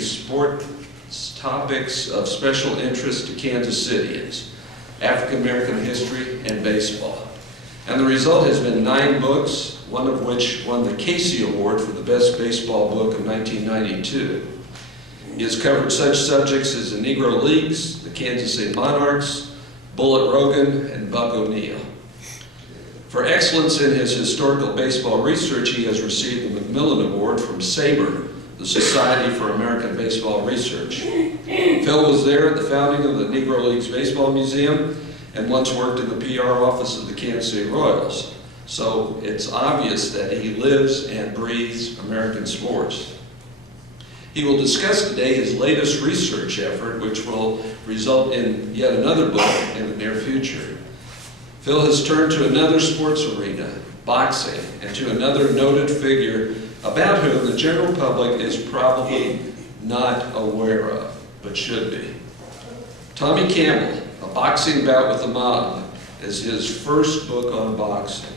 Sports topics of special interest to Kansas Cityans, African American history, and baseball. And the result has been 9 books, one of which won the Casey Award for the best baseball book of 1992. He has covered such subjects as the Negro Leagues, the Kansas City Monarchs, Bullet Rogan, and Buck O'Neil. For excellence in his historical baseball research, he has received the McMillan Award from SABR, the Society for American Baseball Research. Phil was there at the founding of the Negro Leagues Baseball Museum and once worked in the PR office of the Kansas City Royals. So it's obvious that he lives and breathes American sports. He will discuss today his latest research effort, which will result in yet another book in the near future. Phil has turned to another sports arena, boxing, and to another noted figure about whom the general public is probably not aware of, but should be. Tommy Campbell, A Boxing Bout with the Mob, is his first book on boxing.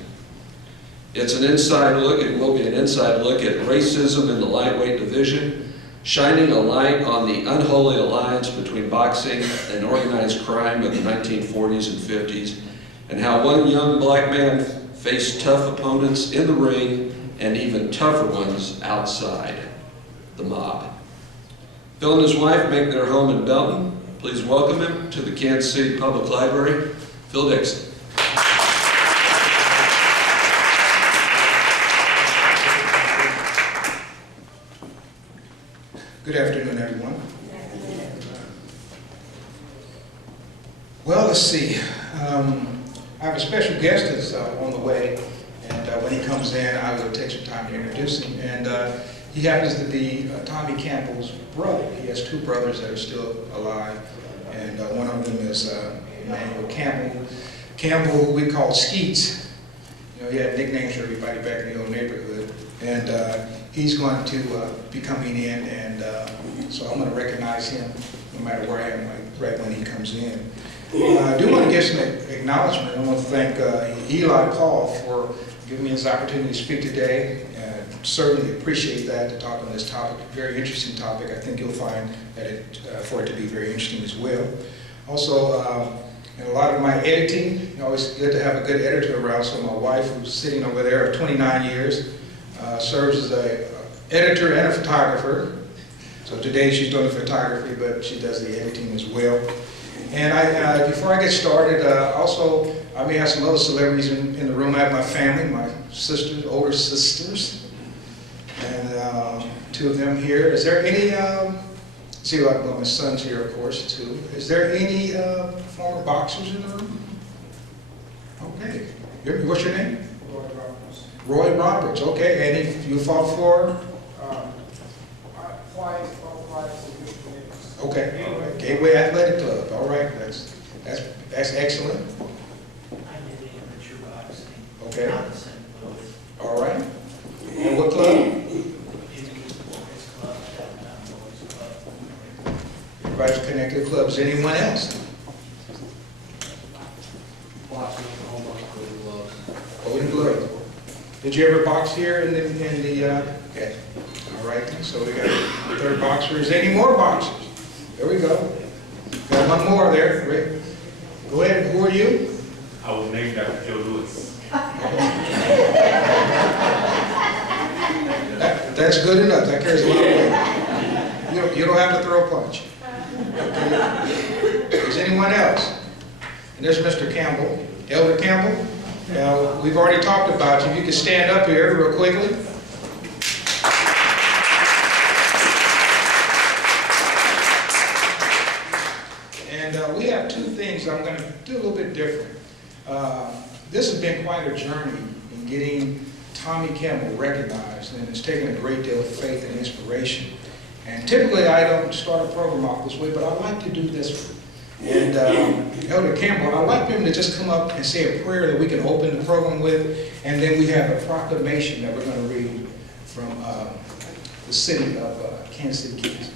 It's an inside look, it will be an inside look at racism in the lightweight division, shining a light on the unholy alliance between boxing and organized crime of the 1940s and 50s, and how one young black man faced tough opponents in the ring and even tougher ones outside the mob. Phil and his wife make their home in Belton. Please welcome him to the Kansas City Public Library, Phil Dixon. Good afternoon, everyone. Well, let's see. I have a special guest that's on the way, and when he comes in, I will take some time to introduce him. And he happens to be Tommy Campbell's brother. He has 2 brothers that are still alive, and one of them is Emmanuel Campbell. Campbell, we call Skeets. You know, he had nicknames for everybody back in the old neighborhood, and he's going to be coming in, and so I'm going to recognize him no matter where I am, right when he comes in. I do want to give some acknowledgement. I want to thank Eli Paul for giving me this opportunity to speak today. Certainly appreciate that, to talk on this topic. Very interesting topic. I think you'll find that for it to be very interesting as well. Also, in a lot of my editing, you know, it's good to have a good editor around. So my wife, who's sitting over there of 29 years, serves as an editor and a photographer. So today she's doing the photography, but she does the editing as well. And before I get started, also, I may have some other celebrities in the room. I have my family, my sisters, older sisters, and 2 of them here. Is there any, see, well, my son's here, of course, too. Is there any former boxers in the room? Okay. What's your name? Roy Roberts. Roy Roberts, okay. And you fought for? Okay. Gateway Athletic Club. All right. That's excellent. I did amateur boxing. Okay. Not the same club. All right. And what club? Indians Boys Club, Downtown Boys Club. Everybody's connected to clubs. Anyone else? Boxing, Golden Gloves. Golden Glove. Did you ever box here in the okay. All right. So we got a 3rd boxer. Is there any more boxers? There we go. Got one more there. Rick. Go ahead. Who are you? I was named after Joe Louis. That's good enough. That carries a lot of weight. You don't have to throw a punch. Okay. Is anyone else? And there's Mr. Campbell. Elder Campbell. Now, we've already talked about you. You can stand up here real quickly. We have 2 things I'm going to do a little bit different. This has been quite a journey in getting Tommy Campbell recognized, and it's taken a great deal of faith and inspiration. And typically I don't start a program off this way, but I like to do this one. And Elder Campbell, I'd like him to just come up and say a prayer that we can open the program with, and then we have a proclamation that we're going to read from the city of Kansas City, Kansas.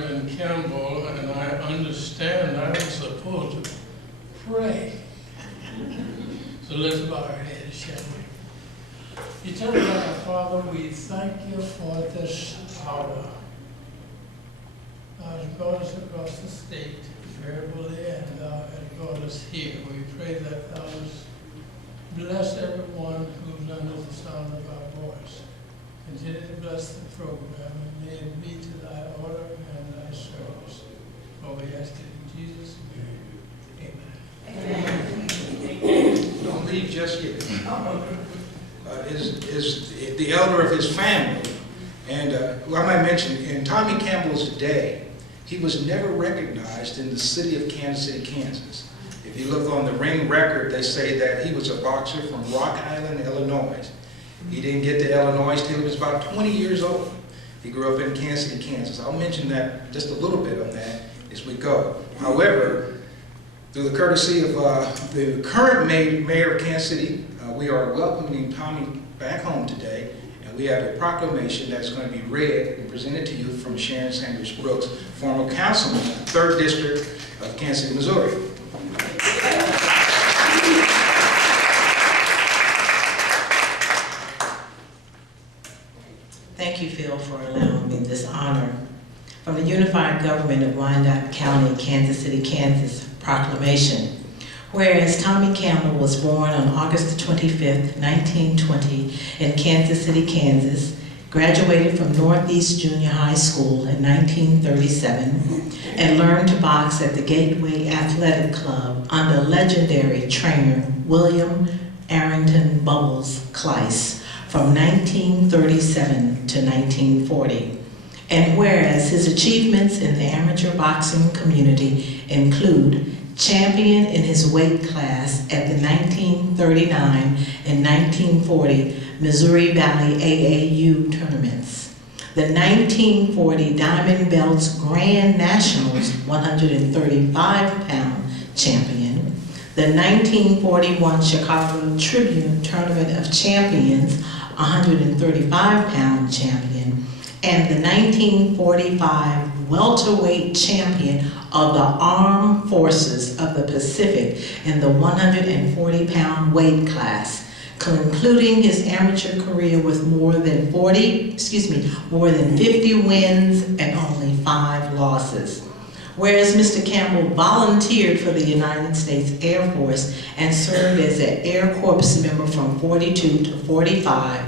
Reverend Campbell, and I understand I was supposed to pray. So let's bow our heads, shall we? Eternal God, our Father, we thank you for this hour. Thou hast brought us across the state, verbally, and thou hast brought us here. We pray that thou hast blessed everyone who's under the sound of our voice. Continue to bless the program, and may it be to thy order and thy service. For we ask it in Jesus' name. Amen. Don't leave just yet. Is the elder of his family, and who I might mention, in Tommy Campbell's day, he was never recognized in the city of Kansas City, Kansas. If you look on the ring record, they say that he was a boxer from Rock Island, Illinois. He didn't get to Illinois till he was about 20 years old. He grew up in Kansas City, Kansas. I'll mention that, just a little bit on that as we go. However, through the courtesy of the current mayor of Kansas City, we are welcoming Tommy back home today, and we have a proclamation that's going to be read and presented to you from Sharon Sanders Brooks, former councilman, 3rd District of Kansas City, Missouri. Thank you, Phil, for allowing me this honor. From the Unified Government of Wyandotte County, Kansas City, Kansas, proclamation. Whereas Tommy Campbell was born on August 25th, 1920 in Kansas City, Kansas, graduated from Northeast Junior High School in 1937, and learned to box at the Gateway Athletic Club under legendary trainer William Arrington Bubbles Kleiss from 1937 to 1940. And whereas his achievements in the amateur boxing community include champion in his weight class at the 1939 and 1940 Missouri Valley AAU tournaments, the 1940 Diamond Belts Grand Nationals 135-pound champion, the 1941 Chicago Tribune Tournament of Champions 135-pound champion, and the 1945 welterweight champion of the Armed Forces of the Pacific in the 140-pound weight class, concluding his amateur career with more than 50 wins and only 5 losses. Whereas Mr. Campbell volunteered for the United States Air Force and served as an Air Corps member from 42 to 45,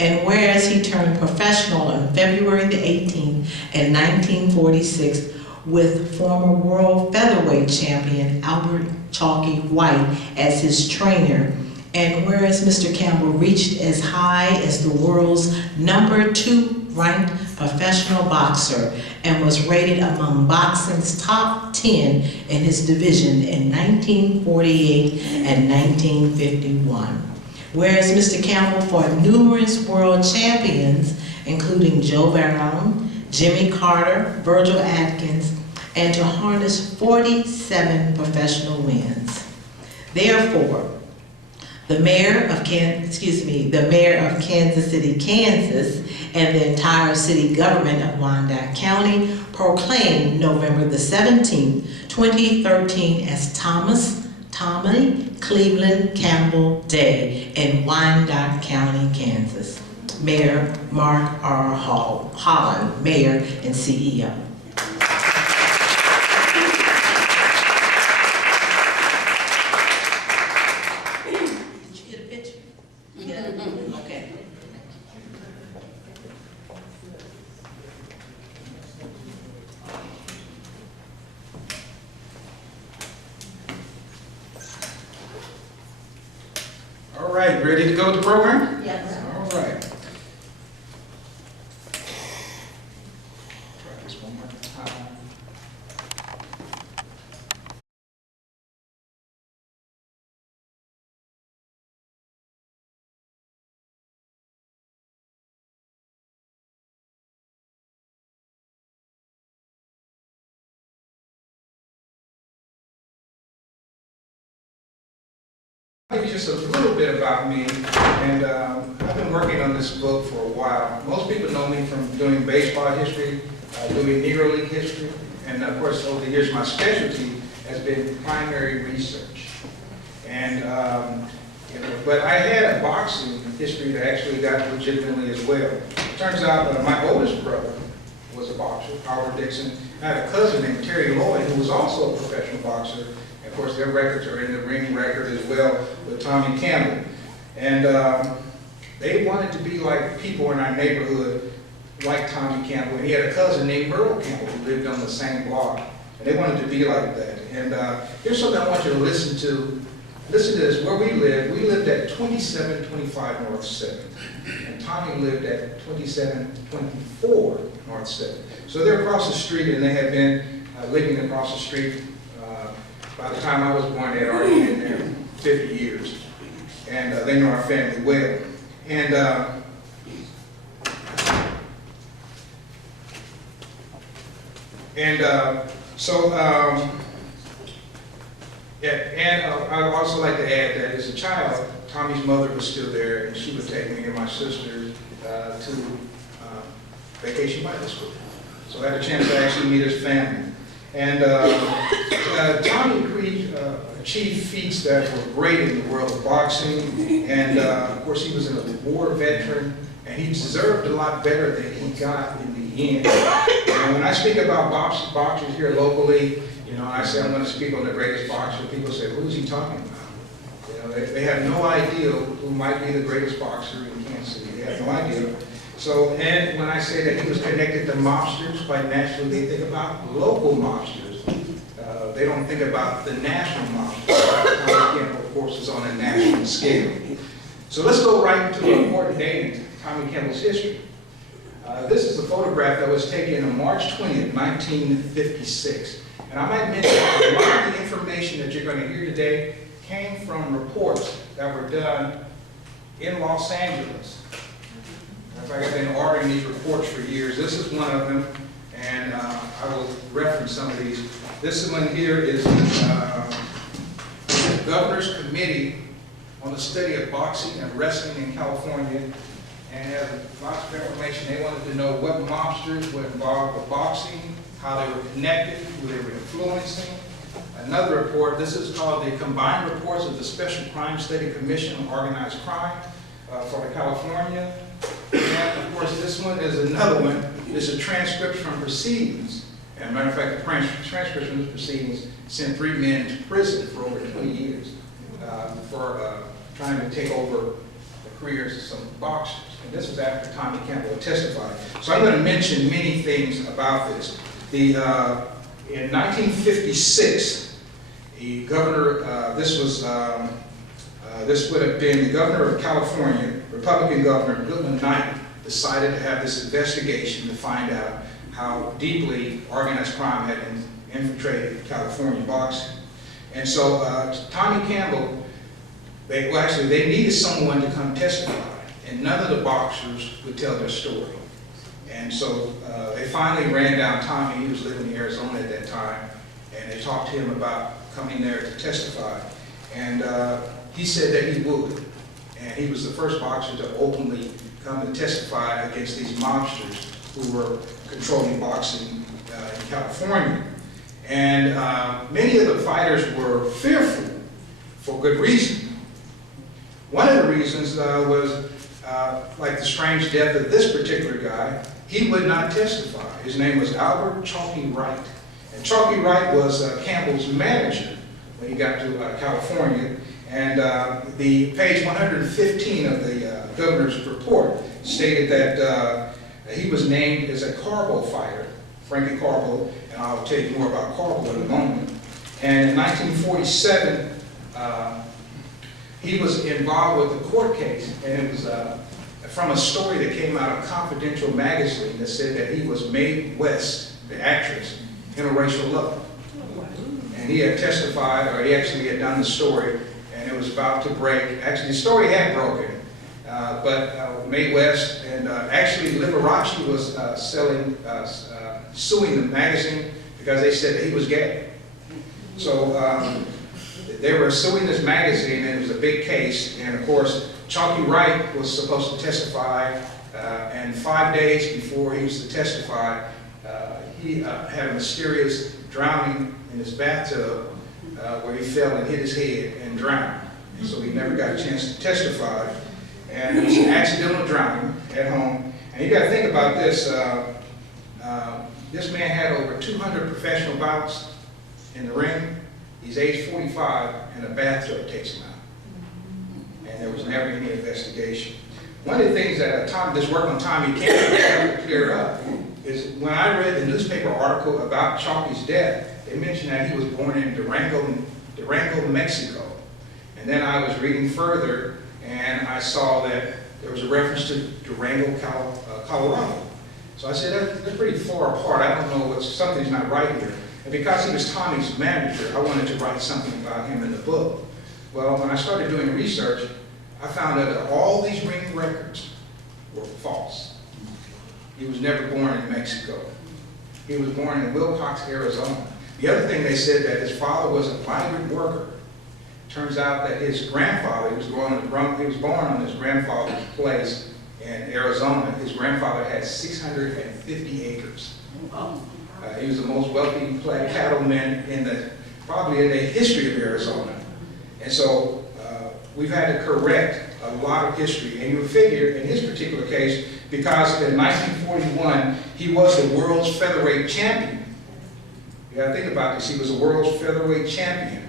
and whereas he turned professional on February the 18th in 1946 with former world featherweight champion Albert Chalky White as his trainer, and whereas Mr. Campbell reached as high as the world's #2 ranked professional boxer and was rated among boxing's top 10 in his division in 1948 and 1951. Whereas Mr. Campbell fought numerous world champions, including Joe Barone, Jimmy Carter, Virgil Atkins, and to harness 47 professional wins. Therefore, the mayor of Kansas City, Kansas, and the entire city government of Wyandotte County proclaimed November the 17th, 2013 as Tommy Cleveland Campbell Day in Wyandotte County, Kansas. Mayor Mark R. Holland, Mayor and CEO. All right, ready to go with the program? Yes. All right. Try this one more time. I'll give you just a little bit about me, and I've been working on this book for a while. Most people know me from doing baseball history. doing Negro League history. And of course, over the years, my specialty has been primary research. And, but I had a boxing history that actually got legitimately as well. It turns out my oldest brother was a boxer, Howard Dixon. I had a cousin named Terry Lloyd, who was also a professional boxer. And of course, their records are in the ring record as well with Tommy Campbell. And they wanted to be like people in our neighborhood, like Tommy Campbell. And he had a cousin named Merle Campbell who lived on the same block. And they wanted to be like that. And here's something I want you to listen to. Listen to this. Where we lived at 2725 North 7th. And Tommy lived at 2724 North 7th. So they're across the street, and they had been living across the street. By the time I was born, they had already been there 50 years. And they know our family well. And I'd also like to add that as a child, Tommy's mother was still there, and she would take me and my sister to Vacation Bible School. So I had a chance to actually meet his family. And Tommy achieved feats that were great in the world of boxing. And of course, he was a war veteran, and he deserved a lot better than he got in the end. And when I speak about boxers here locally, you know, I say I'm going to speak on the greatest boxer, people say, who's he talking about? You know, they have no idea who might be the greatest boxer in Kansas City. They have no idea. So, and when I say that he was connected to mobsters, quite naturally they think about local mobsters. They don't think about the national mobsters. Tommy Campbell, of course, is on a national scale. So let's go right into the important date in Tommy Campbell's history. This is a photograph that was taken on March 20th, 1956. And I might mention that a lot of the information that you're going to hear today came from reports that were done in Los Angeles. In fact, I've been ordering these reports for years. This is one of them, and I will reference some of these. This one here is the Governor's Committee on the Study of Boxing and Wrestling in California, and has lots of information. They wanted to know what mobsters were involved with boxing, how they were connected, who they were influencing. Another report, this is called the Combined Reports of the Special Crime Study Commission on Organized Crime for California. And of course, this one is another one. It's a transcript from proceedings. And matter of fact, the transcript from the proceedings sent 3 men to prison for over 20 years for trying to take over the careers of some boxers. And this was after Tommy Campbell testified. So I'm going to mention many things about this. In 1956, the governor, this would have been the governor of California, Republican Governor Goodman Knight, decided to have this investigation to find out how deeply organized crime had infiltrated California boxing. And so Tommy Campbell, they needed someone to come testify, and none of the boxers would tell their story. And so they finally ran down Tommy. He was living in Arizona at that time, and they talked to him about coming there to testify. And he said that he would. And he was the first boxer to openly come to testify against these mobsters who were controlling boxing in California. And many of the fighters were fearful for good reason. One of the reasons was like the strange death of this particular guy. He would not testify. His name was Albert Chalky Wright. And Chalky Wright was Campbell's manager when he got to California. And the page 115 of the governor's report stated that he was named as a Carbo fighter, Frankie Carbo, and I'll tell you more about Carbo in a moment. And in 1947, he was involved with the court case, and it was from a story that came out of Confidential magazine that said that he was Mae West, the actress, interracial love. And he had testified, or he actually had done the story, and it was about to break. Actually, the story had broken, but Mae West and actually Liberace was suing the magazine because they said that he was gay. So they were suing this magazine, and it was a big case. And of course, Chalky Wright was supposed to testify, and 5 days before he was to testify, He had a mysterious drowning in his bathtub where he fell and hit his head and drowned. And so he never got a chance to testify. And it was an accidental drowning at home. And you got to think about this. This man had over 200 professional bouts in the ring. He's age 45, and a bathtub takes him out. And there was never any investigation. One of the things that this work on Tommy Campbell helped to clear up is when I read the newspaper article about Chalky's death, they mentioned that he was born in Durango, Mexico. And then I was reading further, and I saw that there was a reference to Durango, Colorado. So I said, they're pretty far apart. I don't know, something's not right here. And because he was Tommy's manager, I wanted to write something about him in the book. Well, when I started doing research, I found out that all these ring records were false. He was never born in Mexico. He was born in Wilcox, Arizona. The other thing they said that his father was a migrant worker. Turns out that his grandfather, he was born on his grandfather's place in Arizona. His grandfather had 650 acres. He was the most wealthy cattleman probably in the history of Arizona. And so we've had to correct a lot of history. And you would figure, in his particular case, because in 1941, he was the world's featherweight champion. You gotta think about this, he was the world's featherweight champion.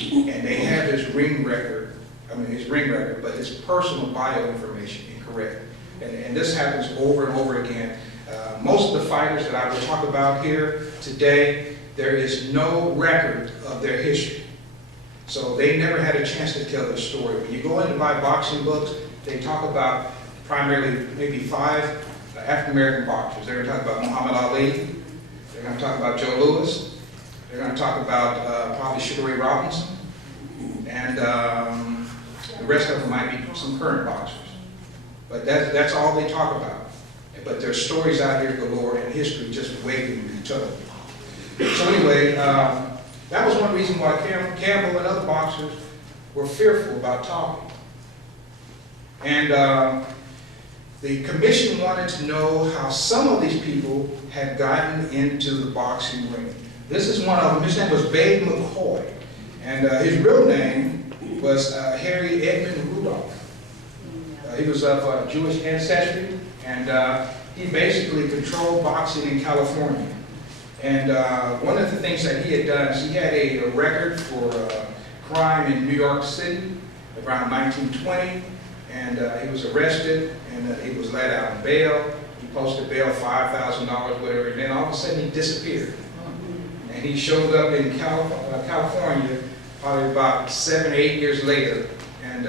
And they have his ring record, but his personal bio information incorrect. And this happens over and over again. Most of the fighters that I will talk about here today, there is no record of their history. So they never had a chance to tell their story. When you go in to buy boxing books, they talk about primarily maybe 5 African-American boxers. They're going to talk about Muhammad Ali. They're going to talk about Joe Louis. They're going to talk about probably Sugar Ray Robinson. And the rest of them might be some current boxers. But that's all they talk about. But there's stories out here galore and history just waiting to be told. So anyway, that was one reason why Campbell and other boxers were fearful about talking. And the commission wanted to know how some of these people had gotten into the boxing ring. This is one of them. His name was Babe McCoy. And his real name was Harry Edmund Rudolph. He was of Jewish ancestry, and he basically controlled boxing in California. And one of the things that he had done is he had a record for crime in New York City around 1920, and he was arrested, and he was let out on bail. He posted bail $5,000, whatever, and then all of a sudden he disappeared. And he showed up in California probably about 7 or 8 years later, and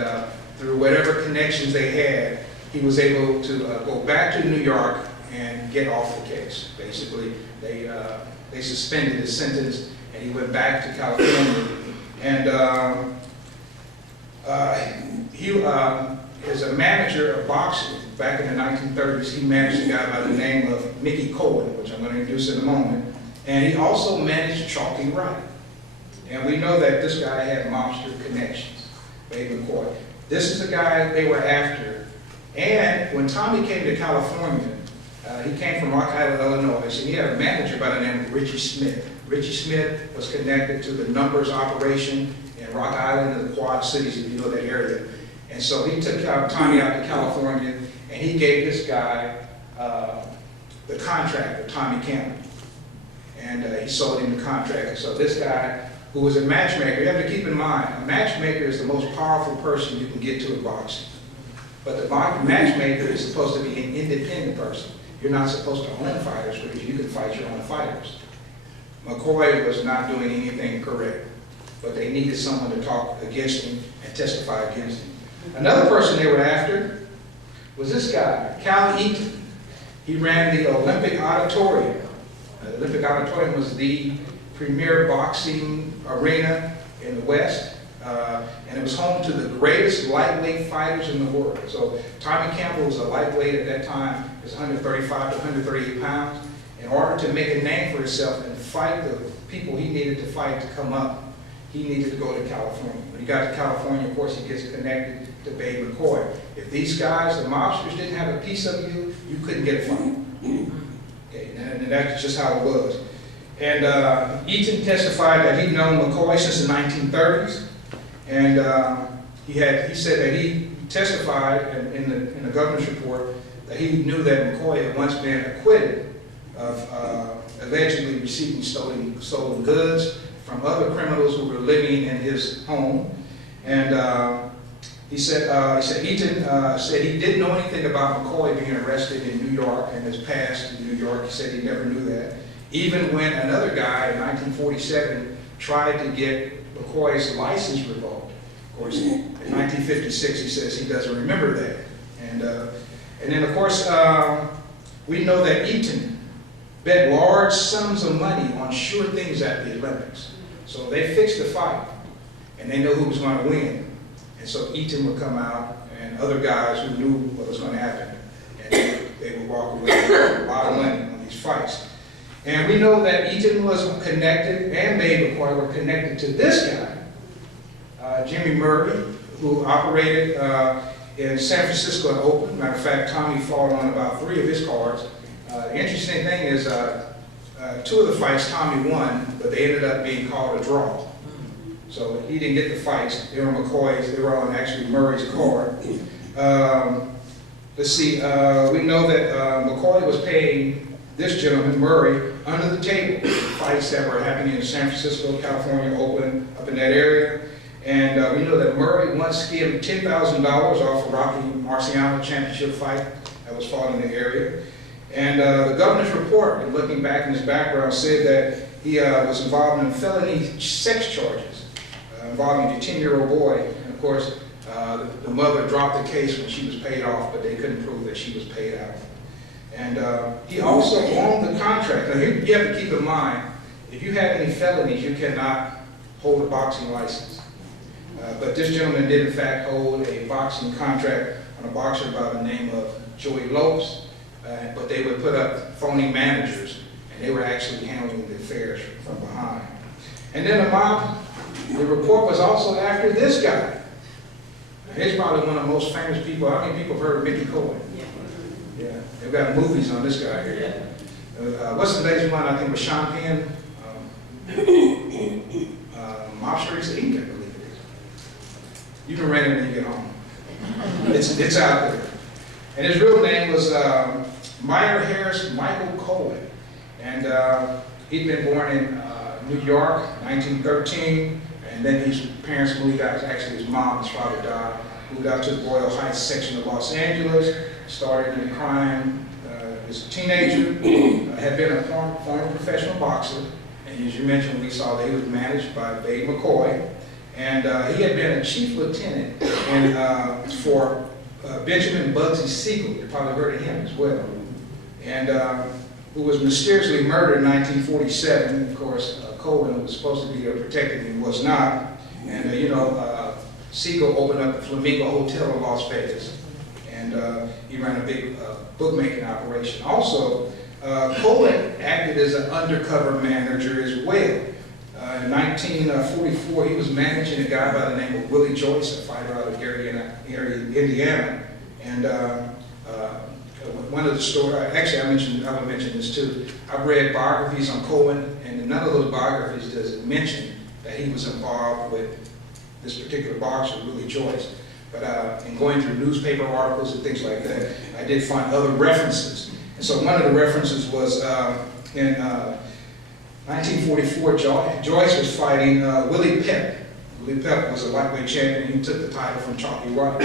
through whatever connections they had, he was able to go back to New York and get off the case. Basically, they suspended his sentence, and he went back to California. And he is a manager of boxing. Back in the 1930s, he managed a guy by the name of Mickey Cohen, which I'm going to introduce in a moment. And he also managed Chalky Wright. And we know that this guy had mobster connections, Babe McCoy. This is the guy they were after. And when Tommy came to California, he came from Rock Island, Illinois, and he had a manager by the name of Richie Smith. Richie Smith was connected to the numbers operation in Rock Island and the Quad Cities, if you know that area. And so he took Tommy out to California, and he gave this guy the contract of Tommy Campbell. And he sold him the contract. And so this guy, who was a matchmaker, you have to keep in mind, a matchmaker is the most powerful person you can get to in boxing. But the matchmaker is supposed to be an independent person. You're not supposed to own fighters because you can fight your own fighters. McCoy was not doing anything correct, but they needed someone to talk against him and testify against him. Another person they were after was this guy, Cal Eaton. He ran the Olympic Auditorium. The Olympic Auditorium was the premier boxing arena in the West, and it was home to the greatest lightweight fighters in the world. So Tommy Campbell was a lightweight at that time. He was 135 to 138 pounds. In order to make a name for himself and fight the people he needed to fight to come up, he needed to go to California. When he got to California, of course, he gets connected to Babe McCoy. If these guys, the mobsters, didn't have a piece of you, you couldn't get a fight. Okay, and that's just how it was. And Eaton testified that he'd known McCoy since the 1930s, and he said that he testified in the governor's report that he knew that McCoy had once been acquitted of allegedly receiving stolen goods from other criminals who were living in his home. And he said Eaton said he didn't know anything about McCoy being arrested in New York and his past in New York. He said he never knew that. Even when another guy in 1947 tried to get McCoy's license revoked. Of course, in 1956 he says he doesn't remember that. And then of course, we know that Eaton bet large sums of money on sure things at the Olympics. So they fixed the fight, and they knew who was going to win. And so Eaton would come out, and other guys who knew what was going to happen, and they would walk away with a lot of money on these fights. And we know that Eaton was connected, and Babe McCoy were connected to this guy, Jimmy Murray, who operated in San Francisco and Oakland. Matter of fact, Tommy fought on about 3 of his cards. The interesting thing is 2 of the fights Tommy won, but they ended up being called a draw. So he didn't get the fights. They were McCoy's. They were on actually Murray's card. Let's see. We know that McCoy was paying this gentleman, Murray, under the table. Fights that were happening in San Francisco, California, Oakland, up in that area. And we know that Murray once skimmed $10,000 off a Rocky Marciano championship fight that was fought in the area. And the governor's report, in looking back in his background, said that he was involved in felony sex charges involving a 10-year-old boy. And of course, the mother dropped the case when she was paid off, but they couldn't prove that she was paid out. And he also owned the contract. Now, you have to keep in mind, if you have any felonies, you cannot hold a boxing license. But this gentleman did, in fact, hold a boxing contract on a boxer by the name of Joey Lopes. But they would put up phony managers, and they were actually handling the affairs from behind. And then the report was also after this guy. Now, he's probably one of the most famous people. How many people have heard of Mickey Cohen? Yeah, they've got movies on this guy here. What's the latest one? I think was Sean Penn. Mobsters Inc., I believe it is. You can rent it when you get home. It's out there. And his real name was Meyer Harris Michael Cohen. And he'd been born in New York, 1913. And then his parents moved out, actually his mom, his father died, moved out to the Boyle Heights section of Los Angeles, started in crime as a teenager, had been a former professional boxer. And as you mentioned, we saw that he was managed by Babe McCoy. And he had been a chief lieutenant for Benjamin Bugsy Siegel. You probably heard of him as well. And who was mysteriously murdered in 1947. Of course, Cohen was supposed to be protected and was not. And Siegel opened up the Flamingo Hotel in Las Vegas. And he ran a big bookmaking operation. Also, Cohen acted as an undercover manager as well. In 1944, he was managing a guy by the name of Willie Joyce, a fighter out of Gary, Indiana. And one of the stories, actually I would mention this too. I've read biographies on Cohen, and in none of those biographies does it mention that he was involved with this particular boxer, Willie Joyce. But in going through newspaper articles and things like that, I did find other references. And so one of the references was in 1944, Joyce was fighting Willie Pep. Willie Pep was a lightweight champion. He took the title from Chalky White.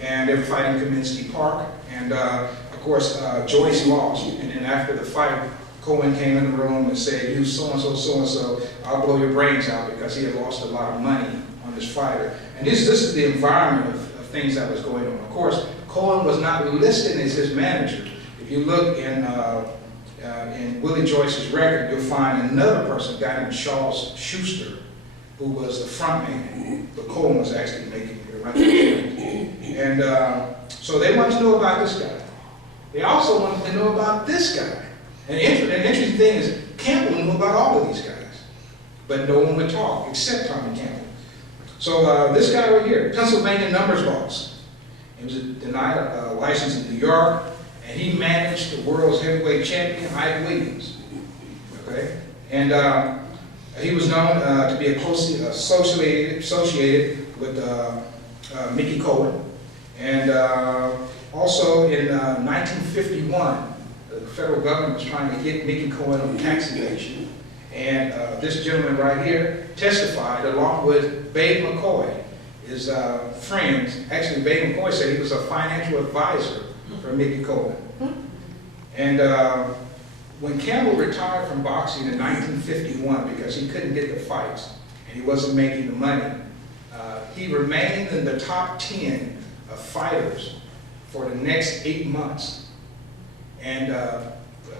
And they were fighting Kaminsky Park. And of course, Joyce lost. And then after the fight, Cohen came in the room and said, "You so-and-so, I'll blow your brains out," because he had lost a lot of money on this fighter. And this is the environment of things that was going on. Of course, Cohen was not listed as his manager. If you look in Willie Joyce's record, you'll find another person, a guy named Charles Schuster, who was the front man, but Cohen was actually making the running. And so they wanted to know about this guy. They also wanted to know about this guy. And the interesting thing is, Campbell knew about all of these guys, but no one would talk except Tommy Campbell. So this guy right here, Pennsylvania numbers boss. He was denied a license in New York, and he managed the world's heavyweight champion, Ike Williams. Okay? And he was known to be closely associated with Mickey Cohen. And also in 1951, the federal government was trying to get Mickey Cohen on tax evasion. And this gentleman right here testified along with Babe McCoy, his friends. Actually, Babe McCoy said he was a financial advisor for Mickey Cohen. And when Campbell retired from boxing in 1951 because he couldn't get the fights and he wasn't making the money, he remained in the top 10 of fighters for the next 8 months. And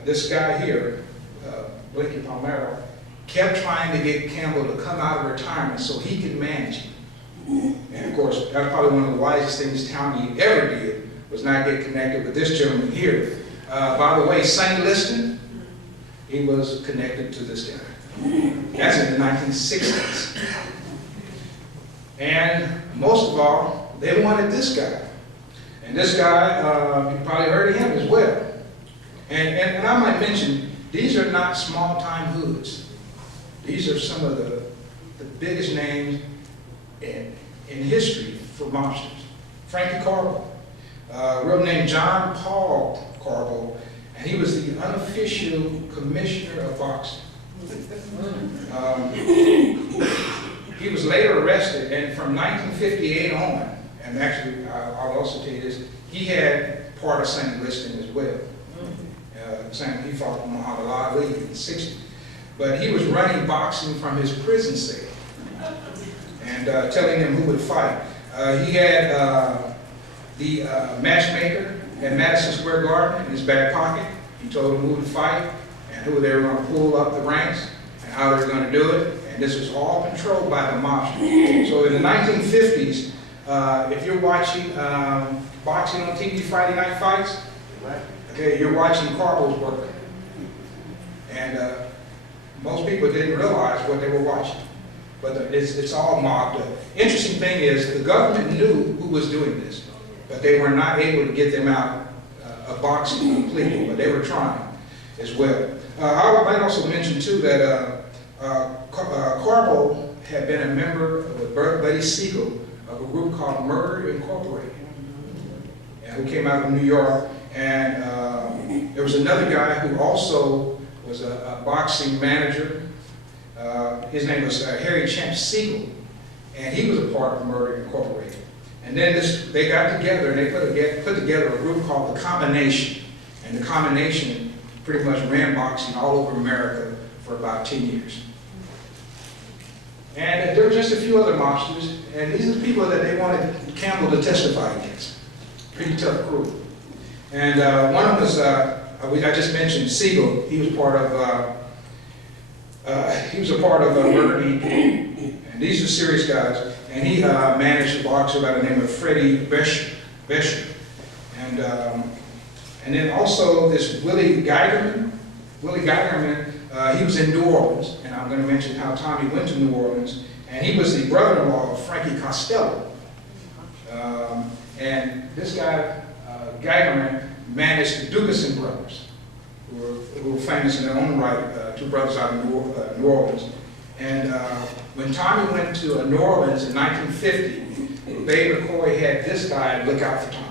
this guy here, Blicky Palmero, kept trying to get Campbell to come out of retirement so he could manage him. And of course, that's probably one of the wisest things Tommy ever did, was not get connected with this gentleman here. By the way, Sonny Liston, he was connected to this guy. That's in the 1960s. And most of all, they wanted this guy. And this guy, you probably heard of him as well. And I might mention, these are not small-time hoods. These are some of the biggest names in history for mobsters. Frankie Carbo, real name John Paul Carbo, and he was the unofficial commissioner of boxing. He was later arrested, and from 1958 on, and actually I'll also tell you this, he had part of St. Liston as well. He fought Muhammad Ali in the 60s. But he was running boxing from his prison cell and telling them who would fight. He had the matchmaker at Madison Square Garden in his back pocket. He told them who would fight and who they were going to pull up the ranks and how they were going to do it. And this was all controlled by the mobsters. So in the 1950s, if you're watching boxing on TV, Friday night fights, okay, you're watching Carbo's work. And most people didn't realize what they were watching. But it's all mobbed up. Interesting thing is, the government knew who was doing this, but they were not able to get them out of boxing completely, but they were trying as well. I might also mention too that Carbo had been a member with Buddy Siegel of a group called Murder Incorporated, who came out of New York. And there was another guy who also was a boxing manager. His name was Harry Champ Siegel, and he was a part of Murder Incorporated. And then they got together and they put together a group called The Combination. And The Combination pretty much ran boxing all over America for about 10 years. And there were just a few other mobsters, and these are the people that they wanted Campbell to testify against. Pretty tough crew. And one of them was, I just mentioned Siegel. He was part of, Murder Inc. And these are serious guys. And he managed a boxer by the name of Freddie Besher. And then also this Willie Geigerman. Willie Geigerman, he was in New Orleans. And I'm going to mention how Tommy went to New Orleans. And he was the brother-in-law of Frankie Costello. And this guy, Geigerman, managed the Dixon brothers, who were famous in their own right, two brothers out of New Orleans. And when Tommy went to New Orleans in 1950, Babe McCoy had this guy look out for Tommy.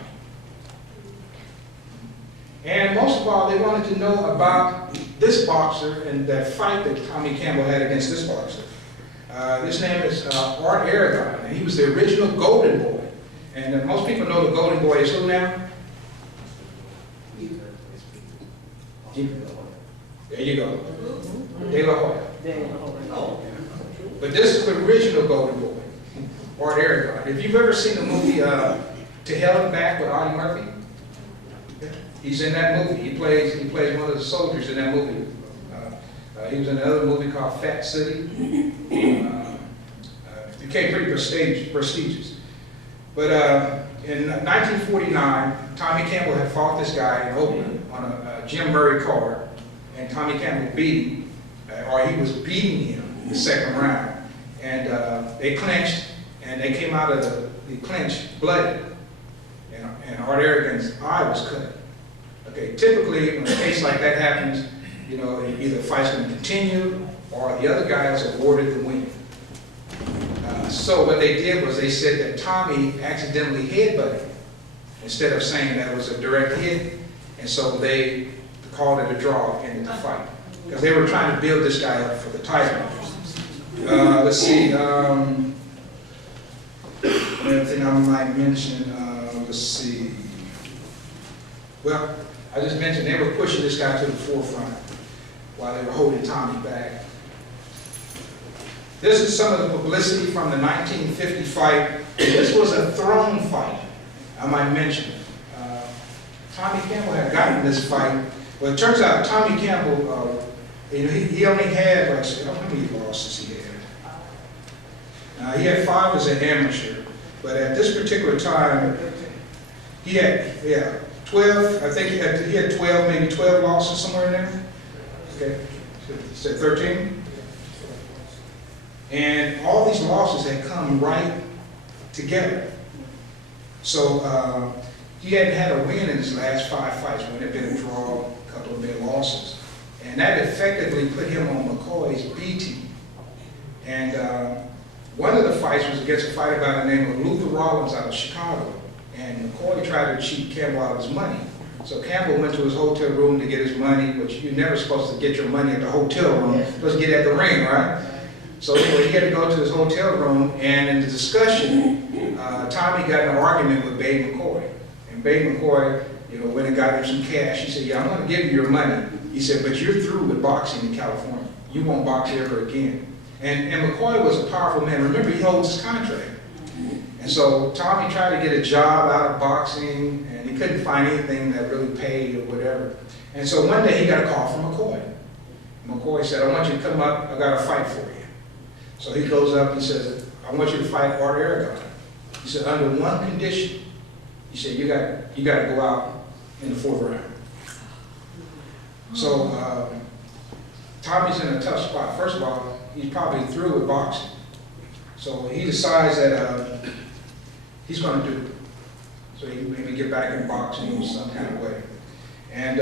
And most of all, they wanted to know about this boxer and that fight that Tommy Campbell had against this boxer. His name is Art Aragon, and he was the original Golden Boy. And most people know the Golden Boy is who now? There you go. De La Hoya. But this is the original Golden Boy, Art Aragon. If you've ever seen the movie To Hell and Back with Audie Murphy, he's in that movie. He plays one of the soldiers in that movie. He was in another movie called Fat City. Became pretty prestigious. But in 1949, Tommy Campbell had fought this guy in Oakland on a Jim Murray card, and Tommy Campbell beat him, or he was beating him in the second round. And they clinched, and they came out of the clinch bloody, and Art Aragon's eye was cut. Okay, typically, when a case like that happens, you know, either the fight's going to continue, or the other guy is awarded the win. So what they did was they said that Tommy accidentally headbutted him, instead of saying that was a direct hit, and so they called it a draw, ended the fight. Because they were trying to build this guy up for the title. Let's see, another thing I might mention, let's see. Well, I just mentioned they were pushing this guy to the forefront while they were holding Tommy back. This is some of the publicity from the 1950 fight. This was a throne fight, I might mention. Tommy Campbell had gotten this fight. Well, it turns out Tommy Campbell, he only had, like, how many losses he had? He had 5 as an amateur, but at this particular time, he had, 12, I think he had 12, maybe 12 losses somewhere in there. Okay, said 13. And all these losses had come right together. So he hadn't had a win in his last 5 fights, when it had been a draw, a couple of big losses. And that effectively put him on McCoy's B team. And one of the fights was against a fighter by the name of Luther Rollins out of Chicago. And McCoy tried to cheat Campbell out of his money. So Campbell went to his hotel room to get his money, which you're never supposed to get your money at the hotel room. You're supposed to get it at the ring, right? So anyway, he had to go to his hotel room, and in the discussion, Tommy got in an argument with Babe McCoy. And Babe McCoy, went and got him some cash. He said, yeah, I'm going to give you your money. He said, but you're through with boxing in California. You won't box ever again. And McCoy was a powerful man. Remember, he holds his contract. And so Tommy tried to get a job out of boxing, and he couldn't find anything that really paid or whatever. And so one day he got a call from McCoy. McCoy said, I want you to come up, I got a fight for you. So he goes up, he says, I want you to fight Art Aragon. He said, under one condition. He said, you got to go out in the 4th round. So Tommy's in a tough spot. First of all, he's probably through with boxing. So he decides that he's going to do it. So he maybe get back in boxing in some kind of way. And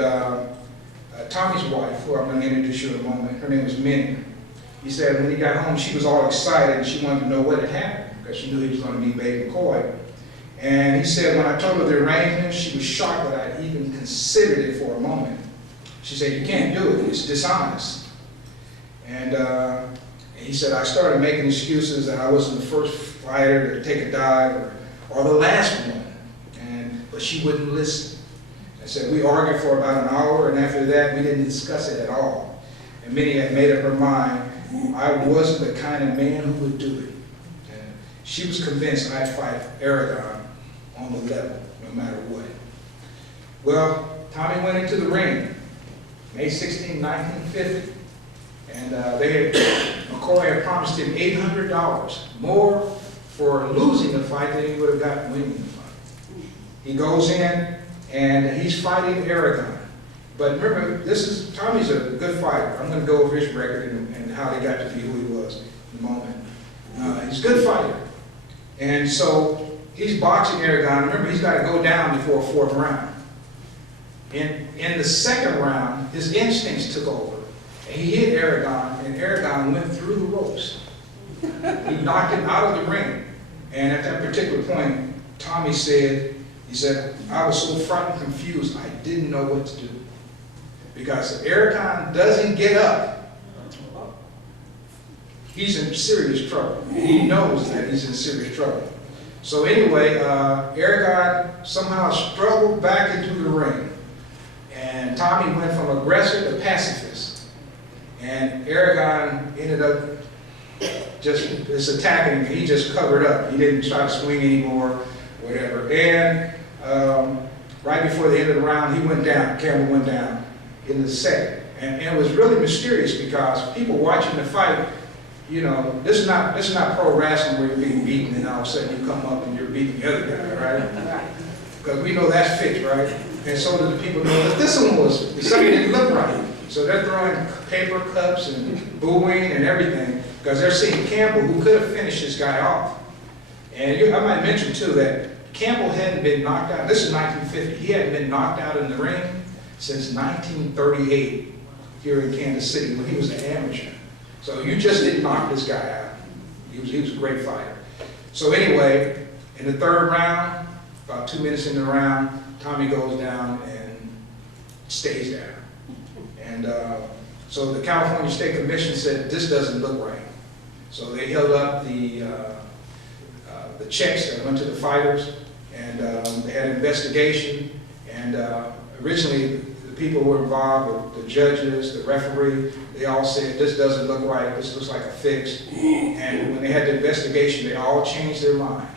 Tommy's wife, who I'm going to introduce you in a moment, her name is Minnie. He said when he got home, she was all excited and she wanted to know what had happened because she knew he was going to meet Babe McCoy. And he said when I told her the arrangement, she was shocked that I'd even considered it for a moment. She said, you can't do it, it's dishonest. And he said, I started making excuses that I wasn't the first fighter to take a dive or the last one, but she wouldn't listen. I said, we argued for about an hour, and after that, we didn't discuss it at all. And Minnie had made up her mind, I wasn't the kind of man who would do it. And she was convinced I'd fight Aragon on the level, no matter what. Well, Tommy went into the ring, May 16, 1950. And McCoy had promised him $800 more for losing the fight than he would have gotten winning the fight. He goes in and he's fighting Aragon. But remember, Tommy's a good fighter. I'm going to go over his record and how he got to be who he was in a moment. He's a good fighter. And so he's boxing Aragon. Remember, he's got to go down before a 4th round. In the 2nd round, his instincts took over. He hit Aragon, and Aragon went through the ropes. He knocked him out of the ring. And at that particular point, Tommy said, I was so frightened and confused, I didn't know what to do. Because if Aragon doesn't get up, he's in serious trouble. He knows that he's in serious trouble. So anyway, Aragon somehow struggled back into the ring. And Tommy went from aggressor to pacifist. And Aragon ended up just attacking him. He just covered up. He didn't try to swing anymore, whatever. And right before the end of the round, he went down. Campbell went down in the 2nd. And it was really mysterious because people watching the fight, this is not pro wrestling where you're being beaten and all of a sudden you come up and you're beating the other guy, right? Because we know that's fixed, right? And so do the people know that this one was, something didn't look right. So they're throwing paper cups and booing and everything because they're seeing Campbell, who could have finished this guy off. And I might mention too that Campbell hadn't been knocked out. This is 1950. He hadn't been knocked out in the ring since 1938 here in Kansas City when he was an amateur. So you just didn't knock this guy out. He was a great fighter. So anyway, in the third round, about 2 minutes in the round, Tommy goes down and stays down. And so the California State Commission said, this doesn't look right. So they held up the checks that went to the fighters, and they had an investigation. And originally, the people who were involved, the judges, the referee, they all said, this doesn't look right, this looks like a fix. And when they had the investigation, they all changed their mind.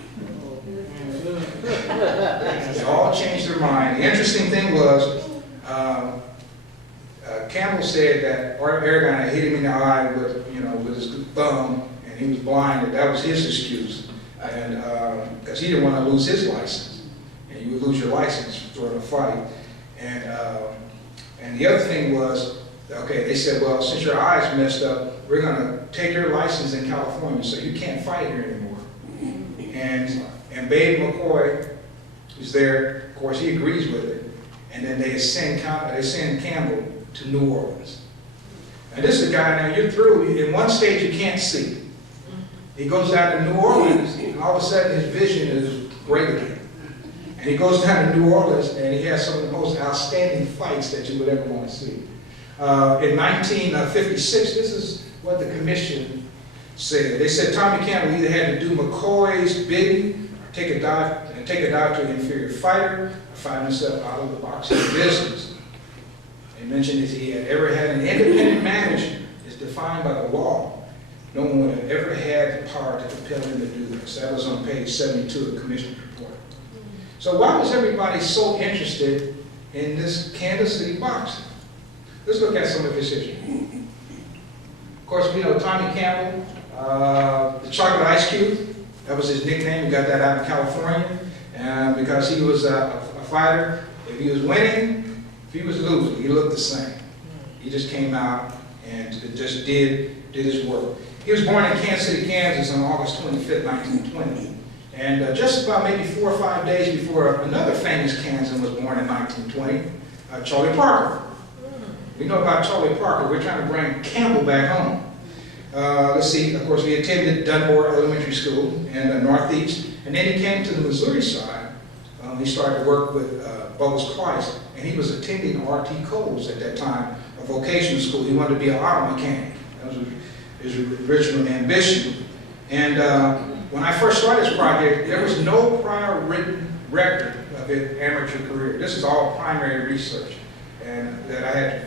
They all changed their mind. The interesting thing was, Campbell said that Aragon had hit him in the eye with his thumb, and he was blinded. That was his excuse, and because he didn't want to lose his license, and you would lose your license during a fight. And the other thing was, okay, they said, well, since your eye's messed up, we're going to take your license in California, so you can't fight here anymore. And Babe McCoy was there. Of course, he agrees with it. And then they send Campbell to New Orleans. And this is a guy, now you're through. In one stage, you can't see. He goes down to New Orleans, and all of a sudden, his vision is great again. And he goes down to New Orleans, and he has some of the most outstanding fights that you would ever want to see. In 1956, this is what the commission said. They said Tommy Campbell either had to do McCoy's bidding, or take a dive to an inferior fighter, or find himself out of the boxing business. They mentioned if he had ever had an independent manager, is defined by the law. No one would have ever had the power to compel him to do this. That was on page 72 of the commission's report. So why was everybody so interested in this Kansas City boxing? Let's look at some of his history. Of course, we know Tommy Campbell, the Chocolate Ice Cube. That was his nickname. He got that out in California because he was a fighter. If he was winning, if he was losing, he looked the same. He just came out and just did his work. He was born in Kansas City, Kansas on August 25th, 1920. And just about maybe 4 or 5 days before another famous Kansan was born in 1920, Charlie Parker. We know about Charlie Parker. We're trying to bring Campbell back home. Let's see, of course, he attended Dunmore Elementary School in the Northeast, and then he came to the Missouri side. He started to work with Bubbles Kleist, and he was attending R.T. Cole's at that time, a vocational school. He wanted to be an auto mechanic. That was his original ambition. And when I first started this project, there was no prior written record of his amateur career. This is all primary research, and that I had,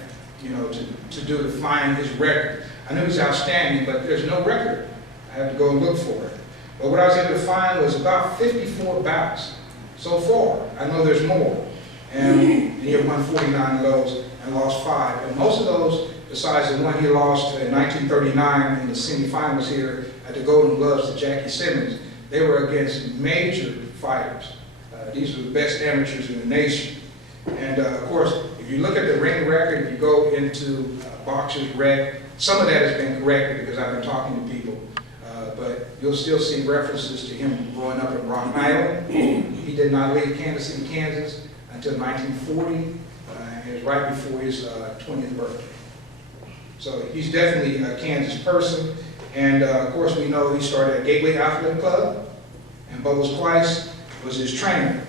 to do to find his record. I knew he was outstanding, but there's no record. I had to go and look for it. But what I was able to find was about 54 bouts so far. I know there's more. And he had won 49 of those and lost 5. And most of those, besides the one he lost in 1939 in the semifinals here at the Golden Gloves to Jackie Simmons, they were against major fighters. These were the best amateurs in the nation. And of course, if you look at the ring record, if you go into Boxer's Rec, some of that has been corrected because I've been talking to people. But you'll still see references to him growing up in Rock Island. He did not leave Kansas City, Kansas until 1940. And it was right before his 20th birthday. So he's definitely a Kansas person. And of course, we know he started at Gateway Athletic Club, and Bubbles Kleist was his trainer.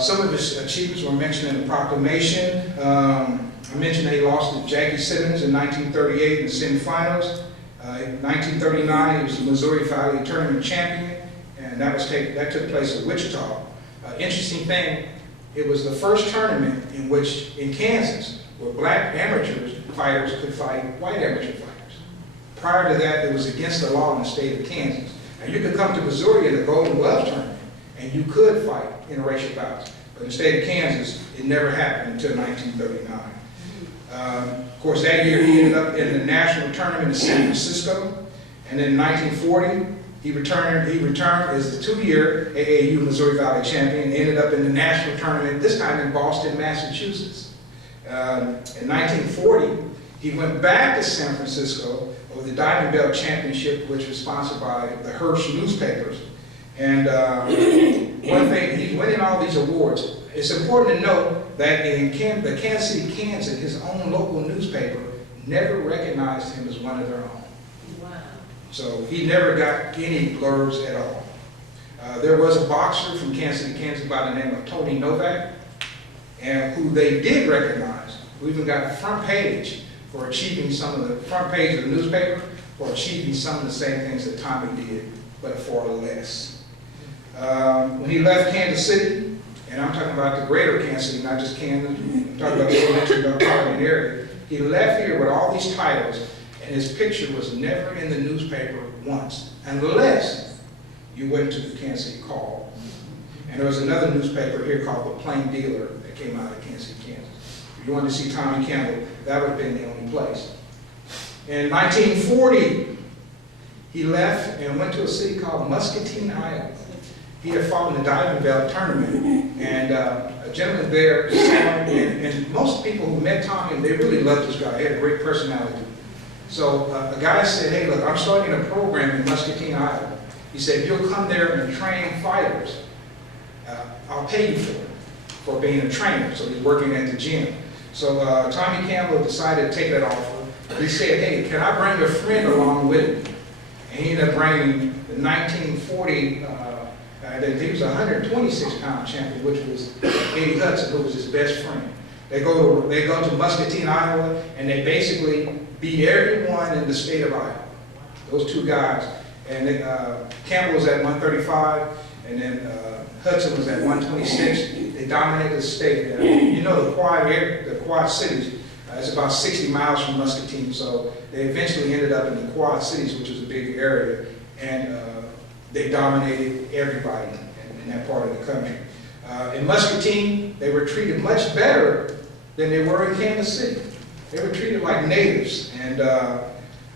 Some of his achievements were mentioned in the proclamation. I mentioned that he lost to Jackie Simmons in 1938 in the semifinals. In 1939, he was the Missouri Valley Tournament champion, and that took place at Wichita. Interesting thing, it was the first tournament in Kansas, where black amateurs fighters could fight white amateur fighters. Prior to that, it was against the law in the state of Kansas. And you could come to Missouri in the Golden Gloves tournament, and you could fight interracial bouts. But in the state of Kansas, it never happened until 1939. Of course, that year he ended up in the national tournament in San Francisco. And then in 1940, he returned as the 2-year AAU Missouri Valley champion, ended up in the national tournament, this time in Boston, Massachusetts. In 1940, he went back to San Francisco with the Diamond Belt Championship, which was sponsored by the Hearst newspapers. And one thing, he's winning all these awards. It's important to note that in the Kansas City, Kansas, his own local newspaper never recognized him as one of their own. Wow. So he never got any blurbs at all. There was a boxer from Kansas City, Kansas by the name of Tony Novak, and who they did recognize, who even got the front page for achieving some of the front page of the newspaper for achieving some of the same things that Tommy did, but for less. When he left Kansas City, and I'm talking about the greater Kansas City, not just Kansas, I'm talking about the elementary metropolitan area, he left here with all these titles, and his picture was never in the newspaper once, unless you went to the Kansas City Call. And there was another newspaper here called the Plain Dealer that came out of Kansas City, Kansas. If you wanted to see Tommy Campbell, that would have been the only place. In 1940, he left and went to a city called Muscatine, Iowa. He had fought in the diving bell tournament, and a gentleman there saw him, and most people who met Tommy, they really loved this guy. He had a great personality. So a guy said, hey, look, I'm starting a program in Muscatine, Iowa. He said, if you'll come there and train fighters, I'll pay you for being a trainer. So he's working at the gym. So Tommy Campbell decided to take that offer. He said, hey, can I bring a friend along with me? And he ended up bringing the 1940, he was a 126-pound champion, which was Eddie Hudson, who was his best friend. They go to Muscatine, Iowa, and they basically beat everyone in the state of Iowa. Those two guys. And Campbell was at 135, and then Hudson was at 126. They dominated the state. You know, the Quad Cities, it's about 60 miles from Muscatine, so they eventually ended up in the Quad Cities, which was a big area, and they dominated everybody in that part of the country. In Muscatine, they were treated much better than they were in Kansas City. They were treated like natives and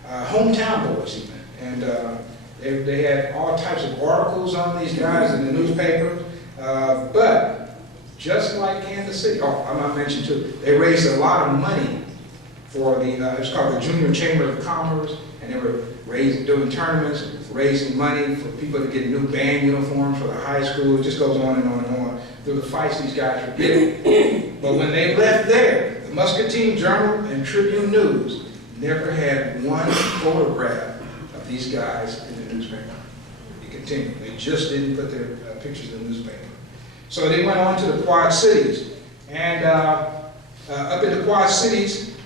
hometown boys even. And they had all types of articles on these guys in the newspaper. But just like Kansas City, I might mention too, they raised a lot of money for it's called the Junior Chamber of Commerce, and they were doing tournaments, raising money for people to get new band uniforms for the high school. It just goes on and on and on through the fights these guys were getting. But when they left there, the Muscatine Journal and Tribune News never had one photograph of these guys in the newspaper. It continued. They just didn't put their pictures in the newspaper. So they went on to the Quad Cities. And up in the Quad Cities,